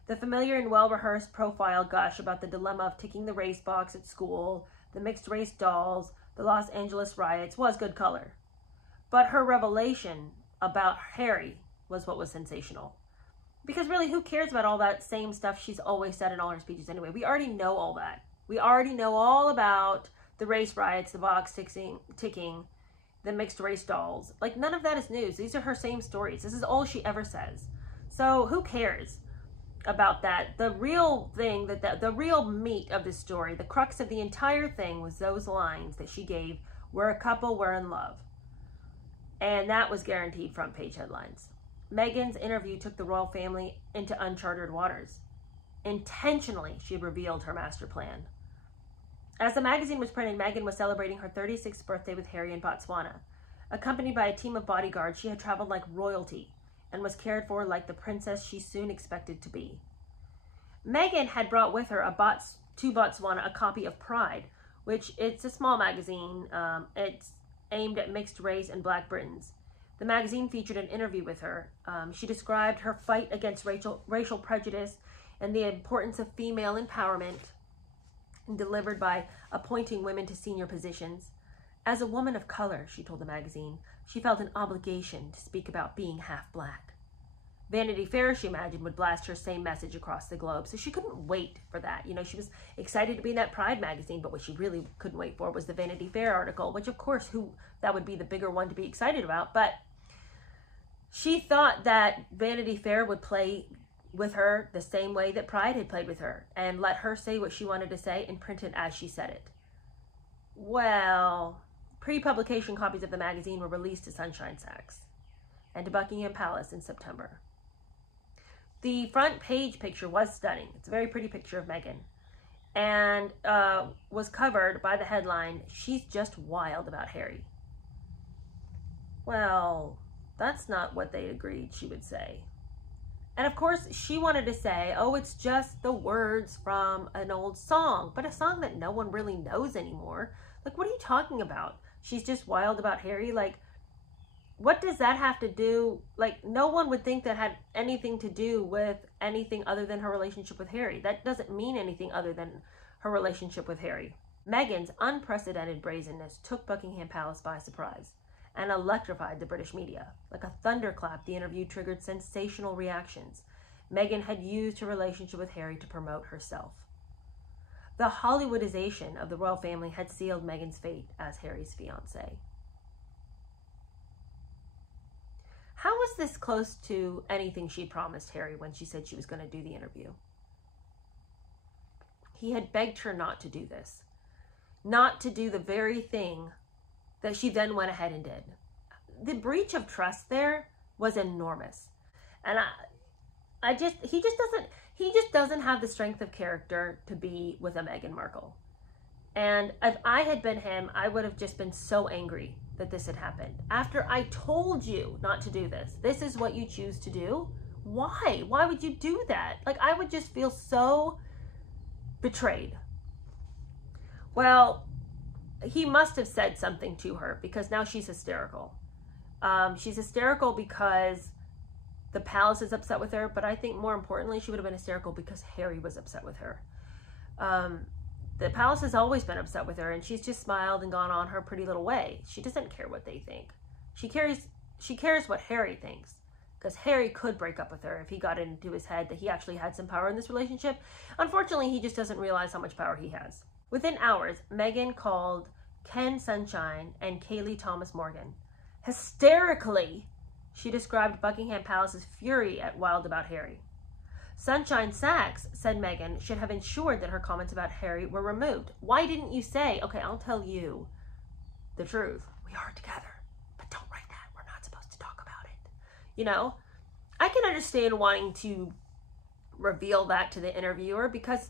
The familiar and well-rehearsed profile gush about the dilemma of ticking the race box at school, the mixed-race dolls, the Los Angeles riots was good color. But her revelation about Harry was what was sensational. Because really, who cares about all that same stuff she's always said in all her speeches anyway? We already know all that. We already know all about the race riots, the box ticking, the mixed race dolls. Like, none of that is news. These are her same stories. This is all she ever says. So who cares about that? The real thing, the real meat of this story, the crux of the entire thing was those lines that she gave, "We're a couple, we're in love." And that was guaranteed front page headlines. Meghan's interview took the royal family into uncharted waters. Intentionally, she revealed her master plan. As the magazine was printing, Meghan was celebrating her 36th birthday with Harry in Botswana. Accompanied by a team of bodyguards, she had traveled like royalty and was cared for like the princess she soon expected to be. Meghan had brought with her to Botswana a copy of Pride, which it's a small magazine. It's aimed at mixed race and Black Britons. The magazine featured an interview with her. She described her fight against racial prejudice and the importance of female empowerment, delivered by appointing women to senior positions. As a woman of color, she told the magazine, she felt an obligation to speak about being half Black. Vanity Fair, she imagined, would blast her same message across the globe, so she couldn't wait for that. She was excited to be in that Pride magazine, but what she really couldn't wait for was the Vanity Fair article, which, of course, that would be the bigger one to be excited about. But she thought that Vanity Fair would play with her the same way that Pride had played with her, and let her say what she wanted to say and print it as she said it. Well, pre-publication copies of the magazine were released to Sunshine Sachs and to Buckingham Palace in September. The front page picture was stunning. It's a very pretty picture of Meghan, and was covered by the headline, "She's just wild about Harry." Well, that's not what they agreed she would say. And of course, she wanted to say, oh, it's just the words from an old song, but a song that no one really knows anymore. Like, what are you talking about? She's just wild about Harry? Like, what does that have to do? Like, no one would think that had anything to do with anything other than her relationship with Harry. That doesn't mean anything other than her relationship with Harry. Meghan's unprecedented brazenness took Buckingham Palace by surprise and electrified the British media. Like a thunderclap, the interview triggered sensational reactions. Meghan had used her relationship with Harry to promote herself. The Hollywoodization of the royal family had sealed Meghan's fate as Harry's fiancée. How was this close to anything she promised Harry when she said she was going to do the interview? He had begged her not to do this, not to do the very thing that she then went ahead and did. The breach of trust there was enormous. And he just doesn't have the strength of character to be with a Meghan Markle. And if I had been him, I would have just been so angry that this had happened. After I told you not to do this, this is what you choose to do. Why? Why would you do that? Like, I would just feel so betrayed. Well, he must have said something to her, because now she's hysterical. She's hysterical because the palace is upset with her, but I think more importantly, she would have been hysterical because Harry was upset with her. The palace has always been upset with her, and she's just smiled and gone on her pretty little way. She doesn't care what they think. She cares what Harry thinks, because Harry could break up with her if he got into his head that he actually had some power in this relationship. Unfortunately, he just doesn't realize how much power he has. Within hours, Meghan called Ken Sunshine and Kayleigh Thomas Morgan. Hysterically, she described Buckingham Palace's fury at Wilde about Harry. Sunshine Sachs said Meghan should have ensured that her comments about Harry were removed. Why didn't you say, okay, I'll tell you the truth. We are together, but don't write that. We're not supposed to talk about it. You know, I can understand wanting to reveal that to the interviewer, because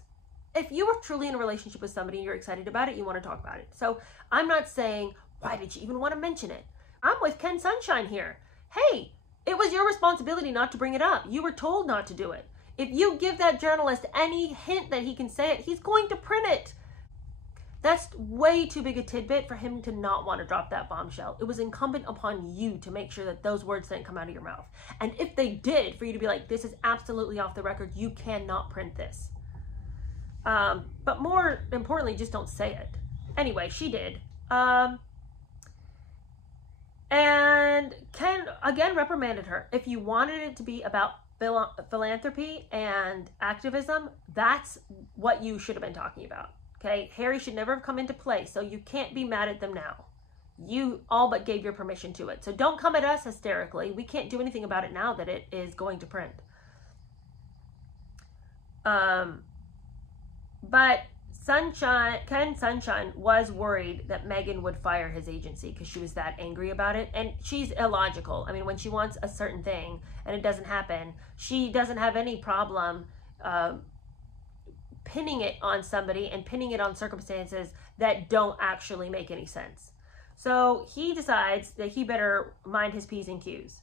if you were truly in a relationship with somebody and you're excited about it, you want to talk about it. So I'm not saying, why did you even want to mention it? I'm with Ken Sunshine here. Hey, it was your responsibility not to bring it up. You were told not to do it. If you give that journalist any hint that he can say it, he's going to print it. That's way too big a tidbit for him to not want to drop that bombshell. It was incumbent upon you to make sure that those words didn't come out of your mouth. And if they did, for you to be like, this is absolutely off the record, you cannot print this. But more importantly, just don't say it. Anyway, she did. And Ken, again, reprimanded her. If you wanted it to be about philanthropy and activism, that's what you should have been talking about. Okay? Harry should never have come into play, so you can't be mad at them now. You all but gave your permission to it. So don't come at us hysterically. We can't do anything about it now that it is going to print. But Ken Sunshine was worried that Meghan would fire his agency because she was that angry about it. And she's illogical. I mean, when she wants a certain thing and it doesn't happen, she doesn't have any problem pinning it on somebody and pinning it on circumstances that don't actually make any sense. So he decides that he better mind his P's and Q's.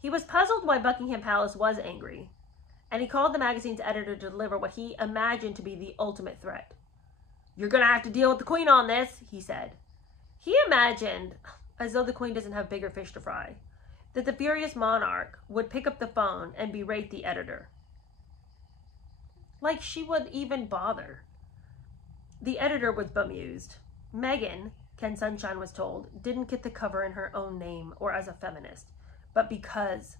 He was puzzled why Buckingham Palace was angry, and he called the magazine's editor to deliver what he imagined to be the ultimate threat. "You're going to have to deal with the Queen on this," he said. He imagined, as though the Queen doesn't have bigger fish to fry, that the furious monarch would pick up the phone and berate the editor. Like she would even bother. The editor was bemused. Meghan, Ken Sunshine was told, didn't get the cover in her own name or as a feminist, but because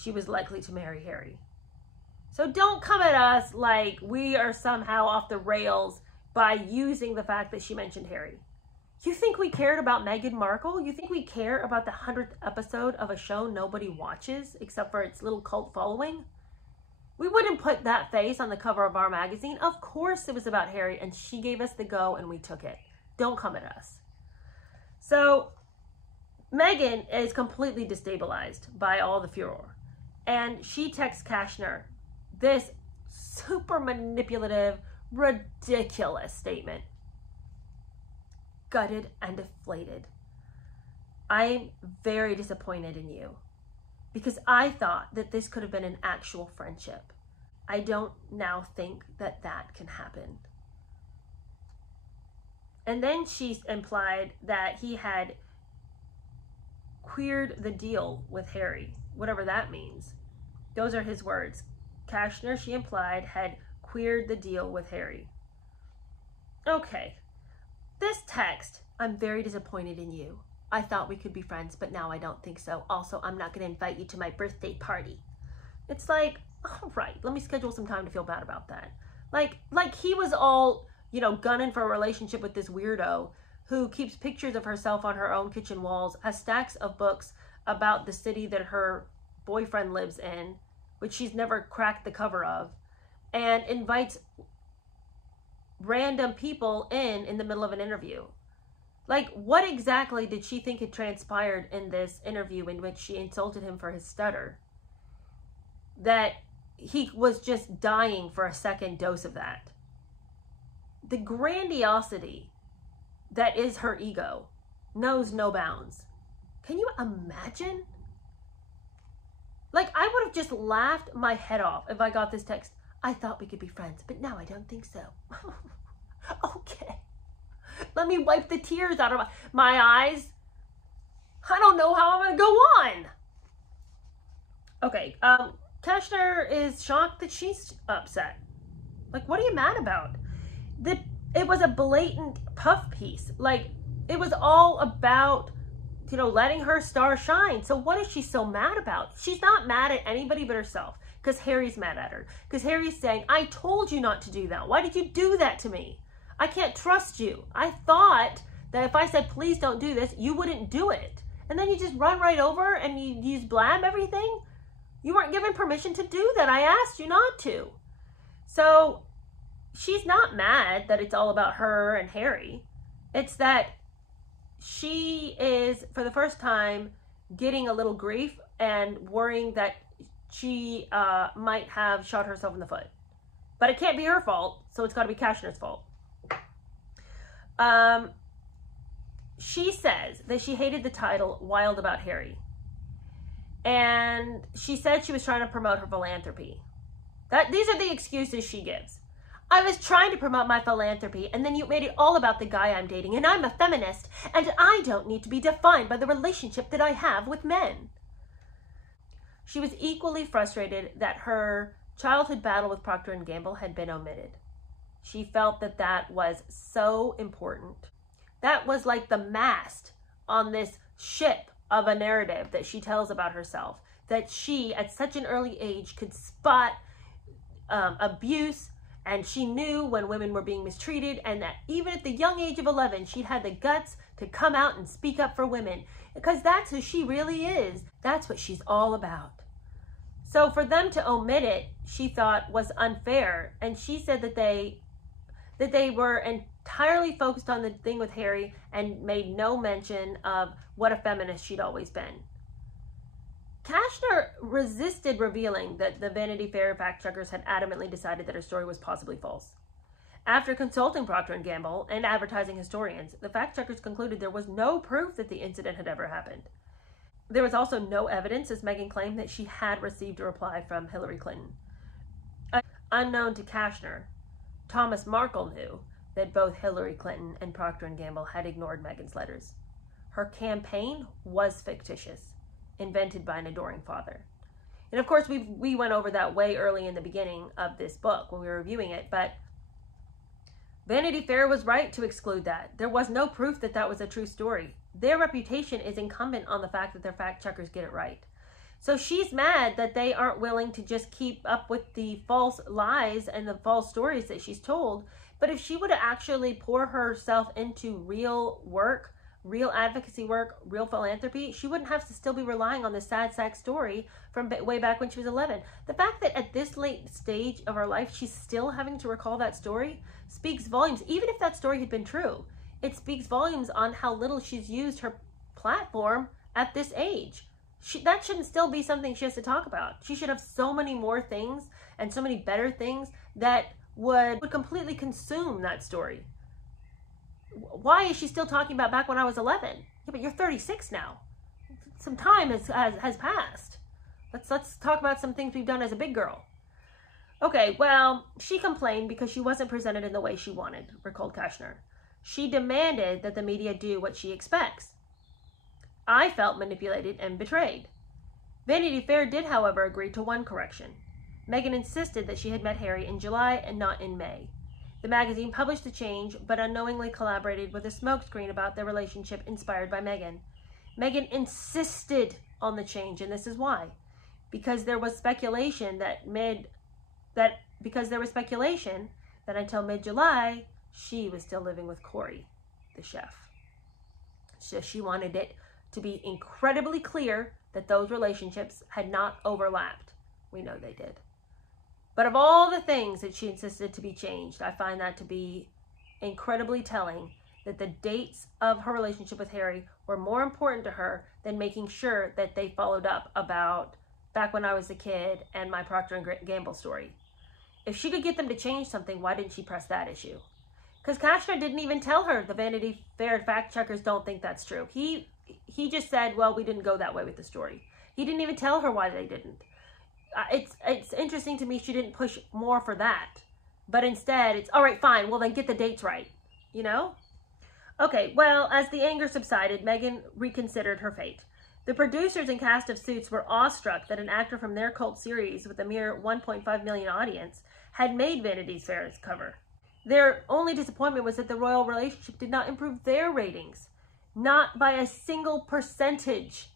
she was likely to marry Harry. So don't come at us like we are somehow off the rails by using the fact that she mentioned Harry. You think we cared about Meghan Markle? You think we care about the 100th episode of a show nobody watches except for its little cult following? We wouldn't put that face on the cover of our magazine. Of course it was about Harry, and she gave us the go and we took it. Don't come at us. So Meghan is completely destabilized by all the furor. And she texts Kashner this super manipulative, ridiculous statement. "Gutted and deflated. I'm very disappointed in you because I thought that this could have been an actual friendship. I don't now think that that can happen." And then she implied that he had queered the deal with Harry, whatever that means. Those are his words. Kashner, she implied, had queered the deal with Harry. Okay. This text, "I'm very disappointed in you. I thought we could be friends, but now I don't think so. Also, I'm not going to invite you to my birthday party." It's like, All right, let me schedule some time to feel bad about that. Like he was all, you know, gunning for a relationship with this weirdo who keeps pictures of herself on her own kitchen walls, has stacks of books about the city that her boyfriend lives in, which she's never cracked the cover of, and invites random people in the middle of an interview. Like, what exactly did she think had transpired in this interview in which she insulted him for his stutter, that he was just dying for a second dose of that? The grandiosity that is her ego knows no bounds. Can you imagine? Like, I would have just laughed my head off if I got this text. I thought we could be friends, but now I don't think so. Okay. Let me wipe the tears out of my eyes. I don't know how I'm going to go on. Okay. Kashner is shocked that she's upset. Like, what are you mad about? It was a blatant puff piece. Like, it was all about, you know, letting her star shine. So what is she so mad about? She's not mad at anybody but herself, because Harry's mad at her. Because Harry's saying, I told you not to do that. Why did you do that to me? I can't trust you. I thought that if I said, please don't do this, you wouldn't do it. And then you just run right over and you just blab everything. You weren't given permission to do that. I asked you not to. So she's not mad that it's all about her and Harry. It's that she is, for the first time, getting a little grief and worrying that she might have shot herself in the foot. But it can't be her fault, so it's got to be Kashner's fault. She says that she hated the title Wild About Harry. And she said she was trying to promote her philanthropy. These are the excuses she gives. I was trying to promote my philanthropy, and then you made it all about the guy I'm dating, and I'm a feminist, and I don't need to be defined by the relationship that I have with men. She was equally frustrated that her childhood battle with Procter & Gamble had been omitted. She felt that that was so important. That was like the mast on this ship of a narrative that she tells about herself, that she, at such an early age, could spot abuse, and she knew when women were being mistreated, and that even at the young age of 11, she had the guts to come out and speak up for women, because that's who she really is. That's what she's all about. So for them to omit it, she thought was unfair, and she said that they were entirely focused on the thing with Harry and made no mention of what a feminist she'd always been. Kashner resisted revealing that the Vanity Fair fact-checkers had adamantly decided that her story was possibly false. After consulting Procter & Gamble and advertising historians, the fact-checkers concluded there was no proof that the incident had ever happened. There was also no evidence, as Meghan claimed, that she had received a reply from Hillary Clinton. Unknown to Kashner, Thomas Markle knew that both Hillary Clinton and Procter & Gamble had ignored Meghan's letters. Her campaign was fictitious, invented by an adoring father. And of course, we went over that way early in the beginning of this book when we were reviewing it, but Vanity Fair was right to exclude that. There was no proof that that was a true story. Their reputation is incumbent on the fact that their fact-checkers get it right. So she's mad that they aren't willing to just keep up with the false lies and the false stories that she's told. But if she would have actually pour herself into real work, real advocacy work, real philanthropy, she wouldn't have to still be relying on this sad sack story from way back when she was 11. The fact that at this late stage of her life, she's still having to recall that story speaks volumes. Even if that story had been true, it speaks volumes on how little she's used her platform at this age. That shouldn't still be something she has to talk about. She should have so many more things and so many better things that would completely consume that story. Why is she still talking about back when I was 11? Yeah, but you're 36 now. Some time has passed. Let's talk about some things we've done as a big girl. Okay, well, she complained because she wasn't presented in the way she wanted, recalled Kashner. She demanded that the media do what she expects. I felt manipulated and betrayed. Vanity Fair did, however, agree to one correction. Meghan insisted that she had met Harry in July and not in May. The magazine published the change, but unknowingly collaborated with a smokescreen about their relationship inspired by Meghan. Meghan insisted on the change, and this is why. because there was speculation that until mid-July, she was still living with Corey, the chef. So she wanted it to be incredibly clear that those relationships had not overlapped. We know they did. But of all the things that she insisted to be changed, I find that to be incredibly telling, that the dates of her relationship with Harry were more important to her than making sure that they followed up about Back When I Was a Kid and my Procter & Gamble story. If she could get them to change something, why didn't she press that issue? Because Kashner didn't even tell her the Vanity Fair fact checkers don't think that's true. He just said, well, we didn't go that way with the story. He didn't even tell her why they didn't. It's interesting to me she didn't push more for that. But instead, it's, all right, fine, well, then get the dates right, you know? Okay, well, as the anger subsided, Meghan reconsidered her fate. The producers and cast of Suits were awestruck that an actor from their cult series with a mere 1.5 million audience had made Vanity Fair's cover. Their only disappointment was that the royal relationship did not improve their ratings, not by a single percentage.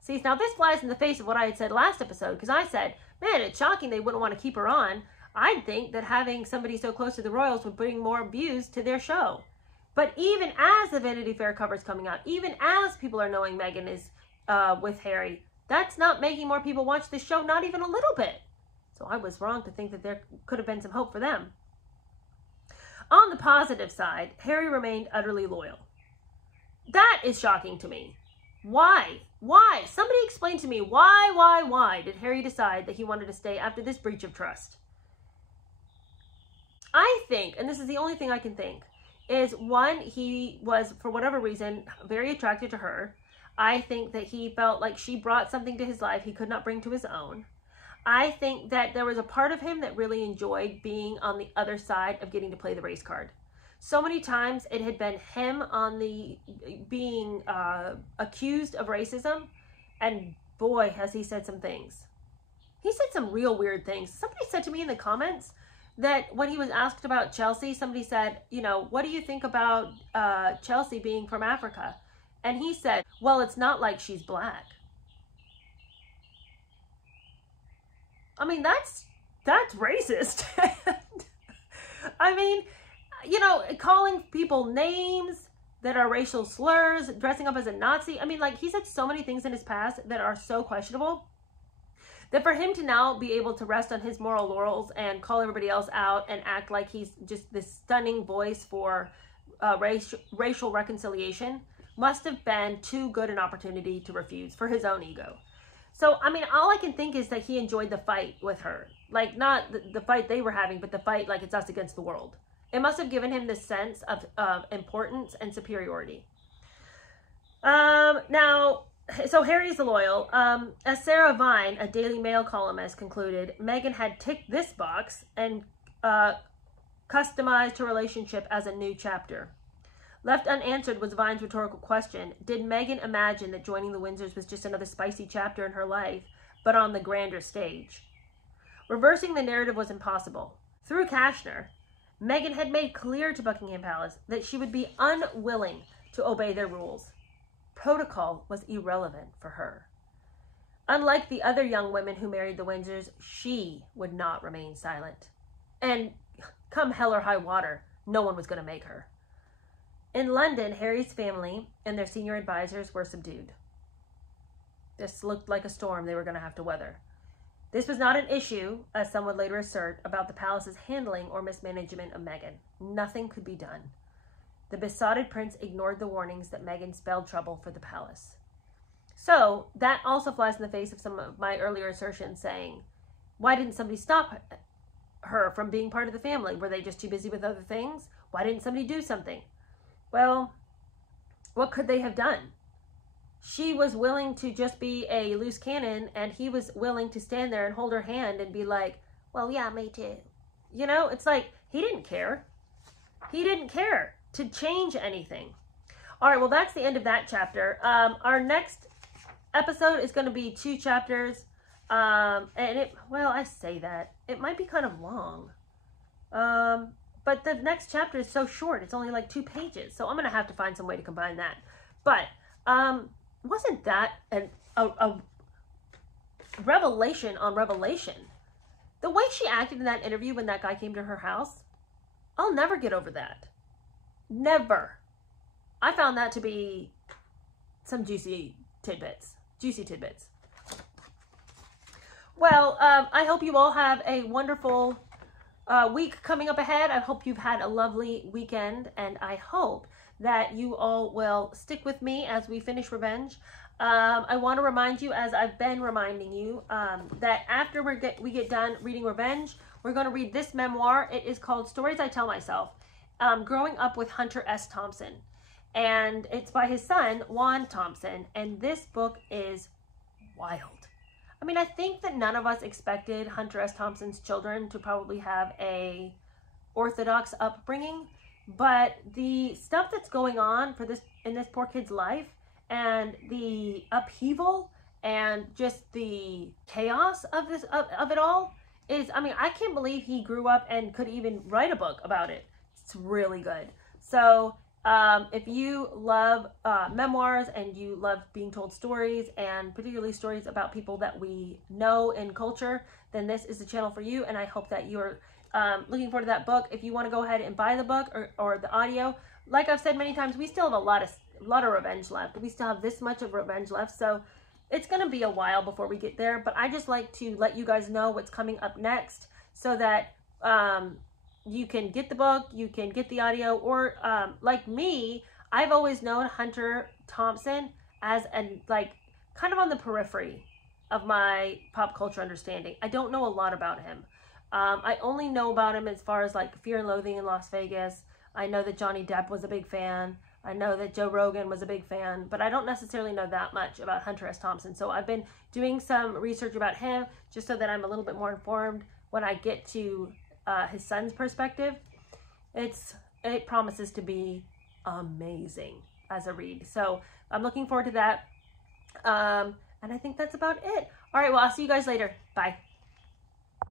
See, now this flies in the face of what I had said last episode, because I said, man, it's shocking they wouldn't want to keep her on. I'd think that having somebody so close to the royals would bring more views to their show. But even as the Vanity Fair cover is coming out, even as people are knowing Meghan is with Harry, that's not making more people watch this show, not even a little bit. So I was wrong to think that there could have been some hope for them. On the positive side, Harry remained utterly loyal. That is shocking to me. Why? Why? Somebody explain to me why did Harry decide that he wanted to stay after this breach of trust? I think, and this is the only thing I can think, is one, he was, for whatever reason, very attracted to her. I think that he felt like she brought something to his life he could not bring to his own. I think that there was a part of him that really enjoyed being on the other side of getting to play the race card. So many times it had been him on the being accused of racism, and boy, has he said some things. He said some real weird things. Somebody said to me in the comments that when he was asked about Chelsea, somebody said, you know, what do you think about Chelsea being from Africa? And he said, well, it's not like she's black. I mean, that's racist. I mean, you know, calling people names that are racial slurs, dressing up as a Nazi. I mean, like, he said so many things in his past that are so questionable, that for him to now be able to rest on his moral laurels and call everybody else out and act like he's just this stunning voice for racial reconciliation must have been too good an opportunity to refuse for his own ego. So, I mean, all I can think is that he enjoyed the fight with her. Like, not the fight they were having, but the fight like it's us against the world. It must have given him this sense of importance and superiority. Now, so Harry's loyal. As Sarah Vine, a Daily Mail columnist, concluded, Meghan had ticked this box and customized her relationship as a new chapter. Left unanswered was Vine's rhetorical question. Did Meghan imagine that joining the Windsors was just another spicy chapter in her life, but on the grander stage? Reversing the narrative was impossible. Through Kashner, Meghan had made clear to Buckingham Palace that she would be unwilling to obey their rules. Protocol was irrelevant for her. Unlike the other young women who married the Windsors, she would not remain silent. And come hell or high water, no one was going to make her. In London, Harry's family and their senior advisors were subdued. This looked like a storm they were going to have to weather. This was not an issue, as some would later assert, about the palace's handling or mismanagement of Meghan. Nothing could be done. The besotted prince ignored the warnings that Meghan spelled trouble for the palace. So, that also flies in the face of some of my earlier assertions saying, why didn't somebody stop her from being part of the family? Were they just too busy with other things? Why didn't somebody do something? Well, what could they have done? She was willing to just be a loose cannon, and he was willing to stand there and hold her hand and be like, well, yeah, me too. You know, it's like, he didn't care. He didn't care to change anything. All right, well, that's the end of that chapter. Our next episode is going to be 2 chapters. And I say that. It might be kind of long. But the next chapter is so short. It's only like 2 pages. So I'm going to have to find some way to combine that. But wasn't that revelation on revelation. The way she acted in that interview when that guy came to her house, I'll never get over that. Never. I found that to be some juicy tidbits. Juicy tidbits. Well, I hope you all have a wonderful week coming up ahead. I hope you've had a lovely weekend, and I hope that you all will stick with me as we finish Revenge. I want to remind you, as I've been reminding you, that after we get done reading Revenge, we're going to read this memoir. It is called Stories I Tell Myself, Growing Up with Hunter S. Thompson. And it's by his son, Juan Thompson. And this book is wild. I mean, I think that none of us expected Hunter S. Thompson's children to probably have a orthodox upbringing. But the stuff that's going on in this poor kid's life, and the upheaval and just the chaos of it all is, I mean, I can't believe he grew up and could even write a book about it. It's really good. So if you love memoirs and you love being told stories, and particularly stories about people that we know in culture, then this is the channel for you. And I hope that you're looking forward to that book. If you want to go ahead and buy the book or the audio, like I've said many times, we still have a lot of Revenge left. We still have this much of Revenge left, so it's going to be a while before we get there. But I just like to let you guys know what's coming up next, so that you can get the book, you can get the audio, or like me, I've always known Hunter Thompson as kind of on the periphery of my pop culture understanding. I don't know a lot about him. I only know about him as far as like Fear and Loathing in Las Vegas. I know that Johnny Depp was a big fan. I know that Joe Rogan was a big fan, but I don't necessarily know that much about Hunter S. Thompson. So I've been doing some research about him just so that I'm a little bit more informed when I get to his son's perspective. It promises to be amazing as a read. So I'm looking forward to that. And I think that's about it. All right, well, I'll see you guys later. Bye.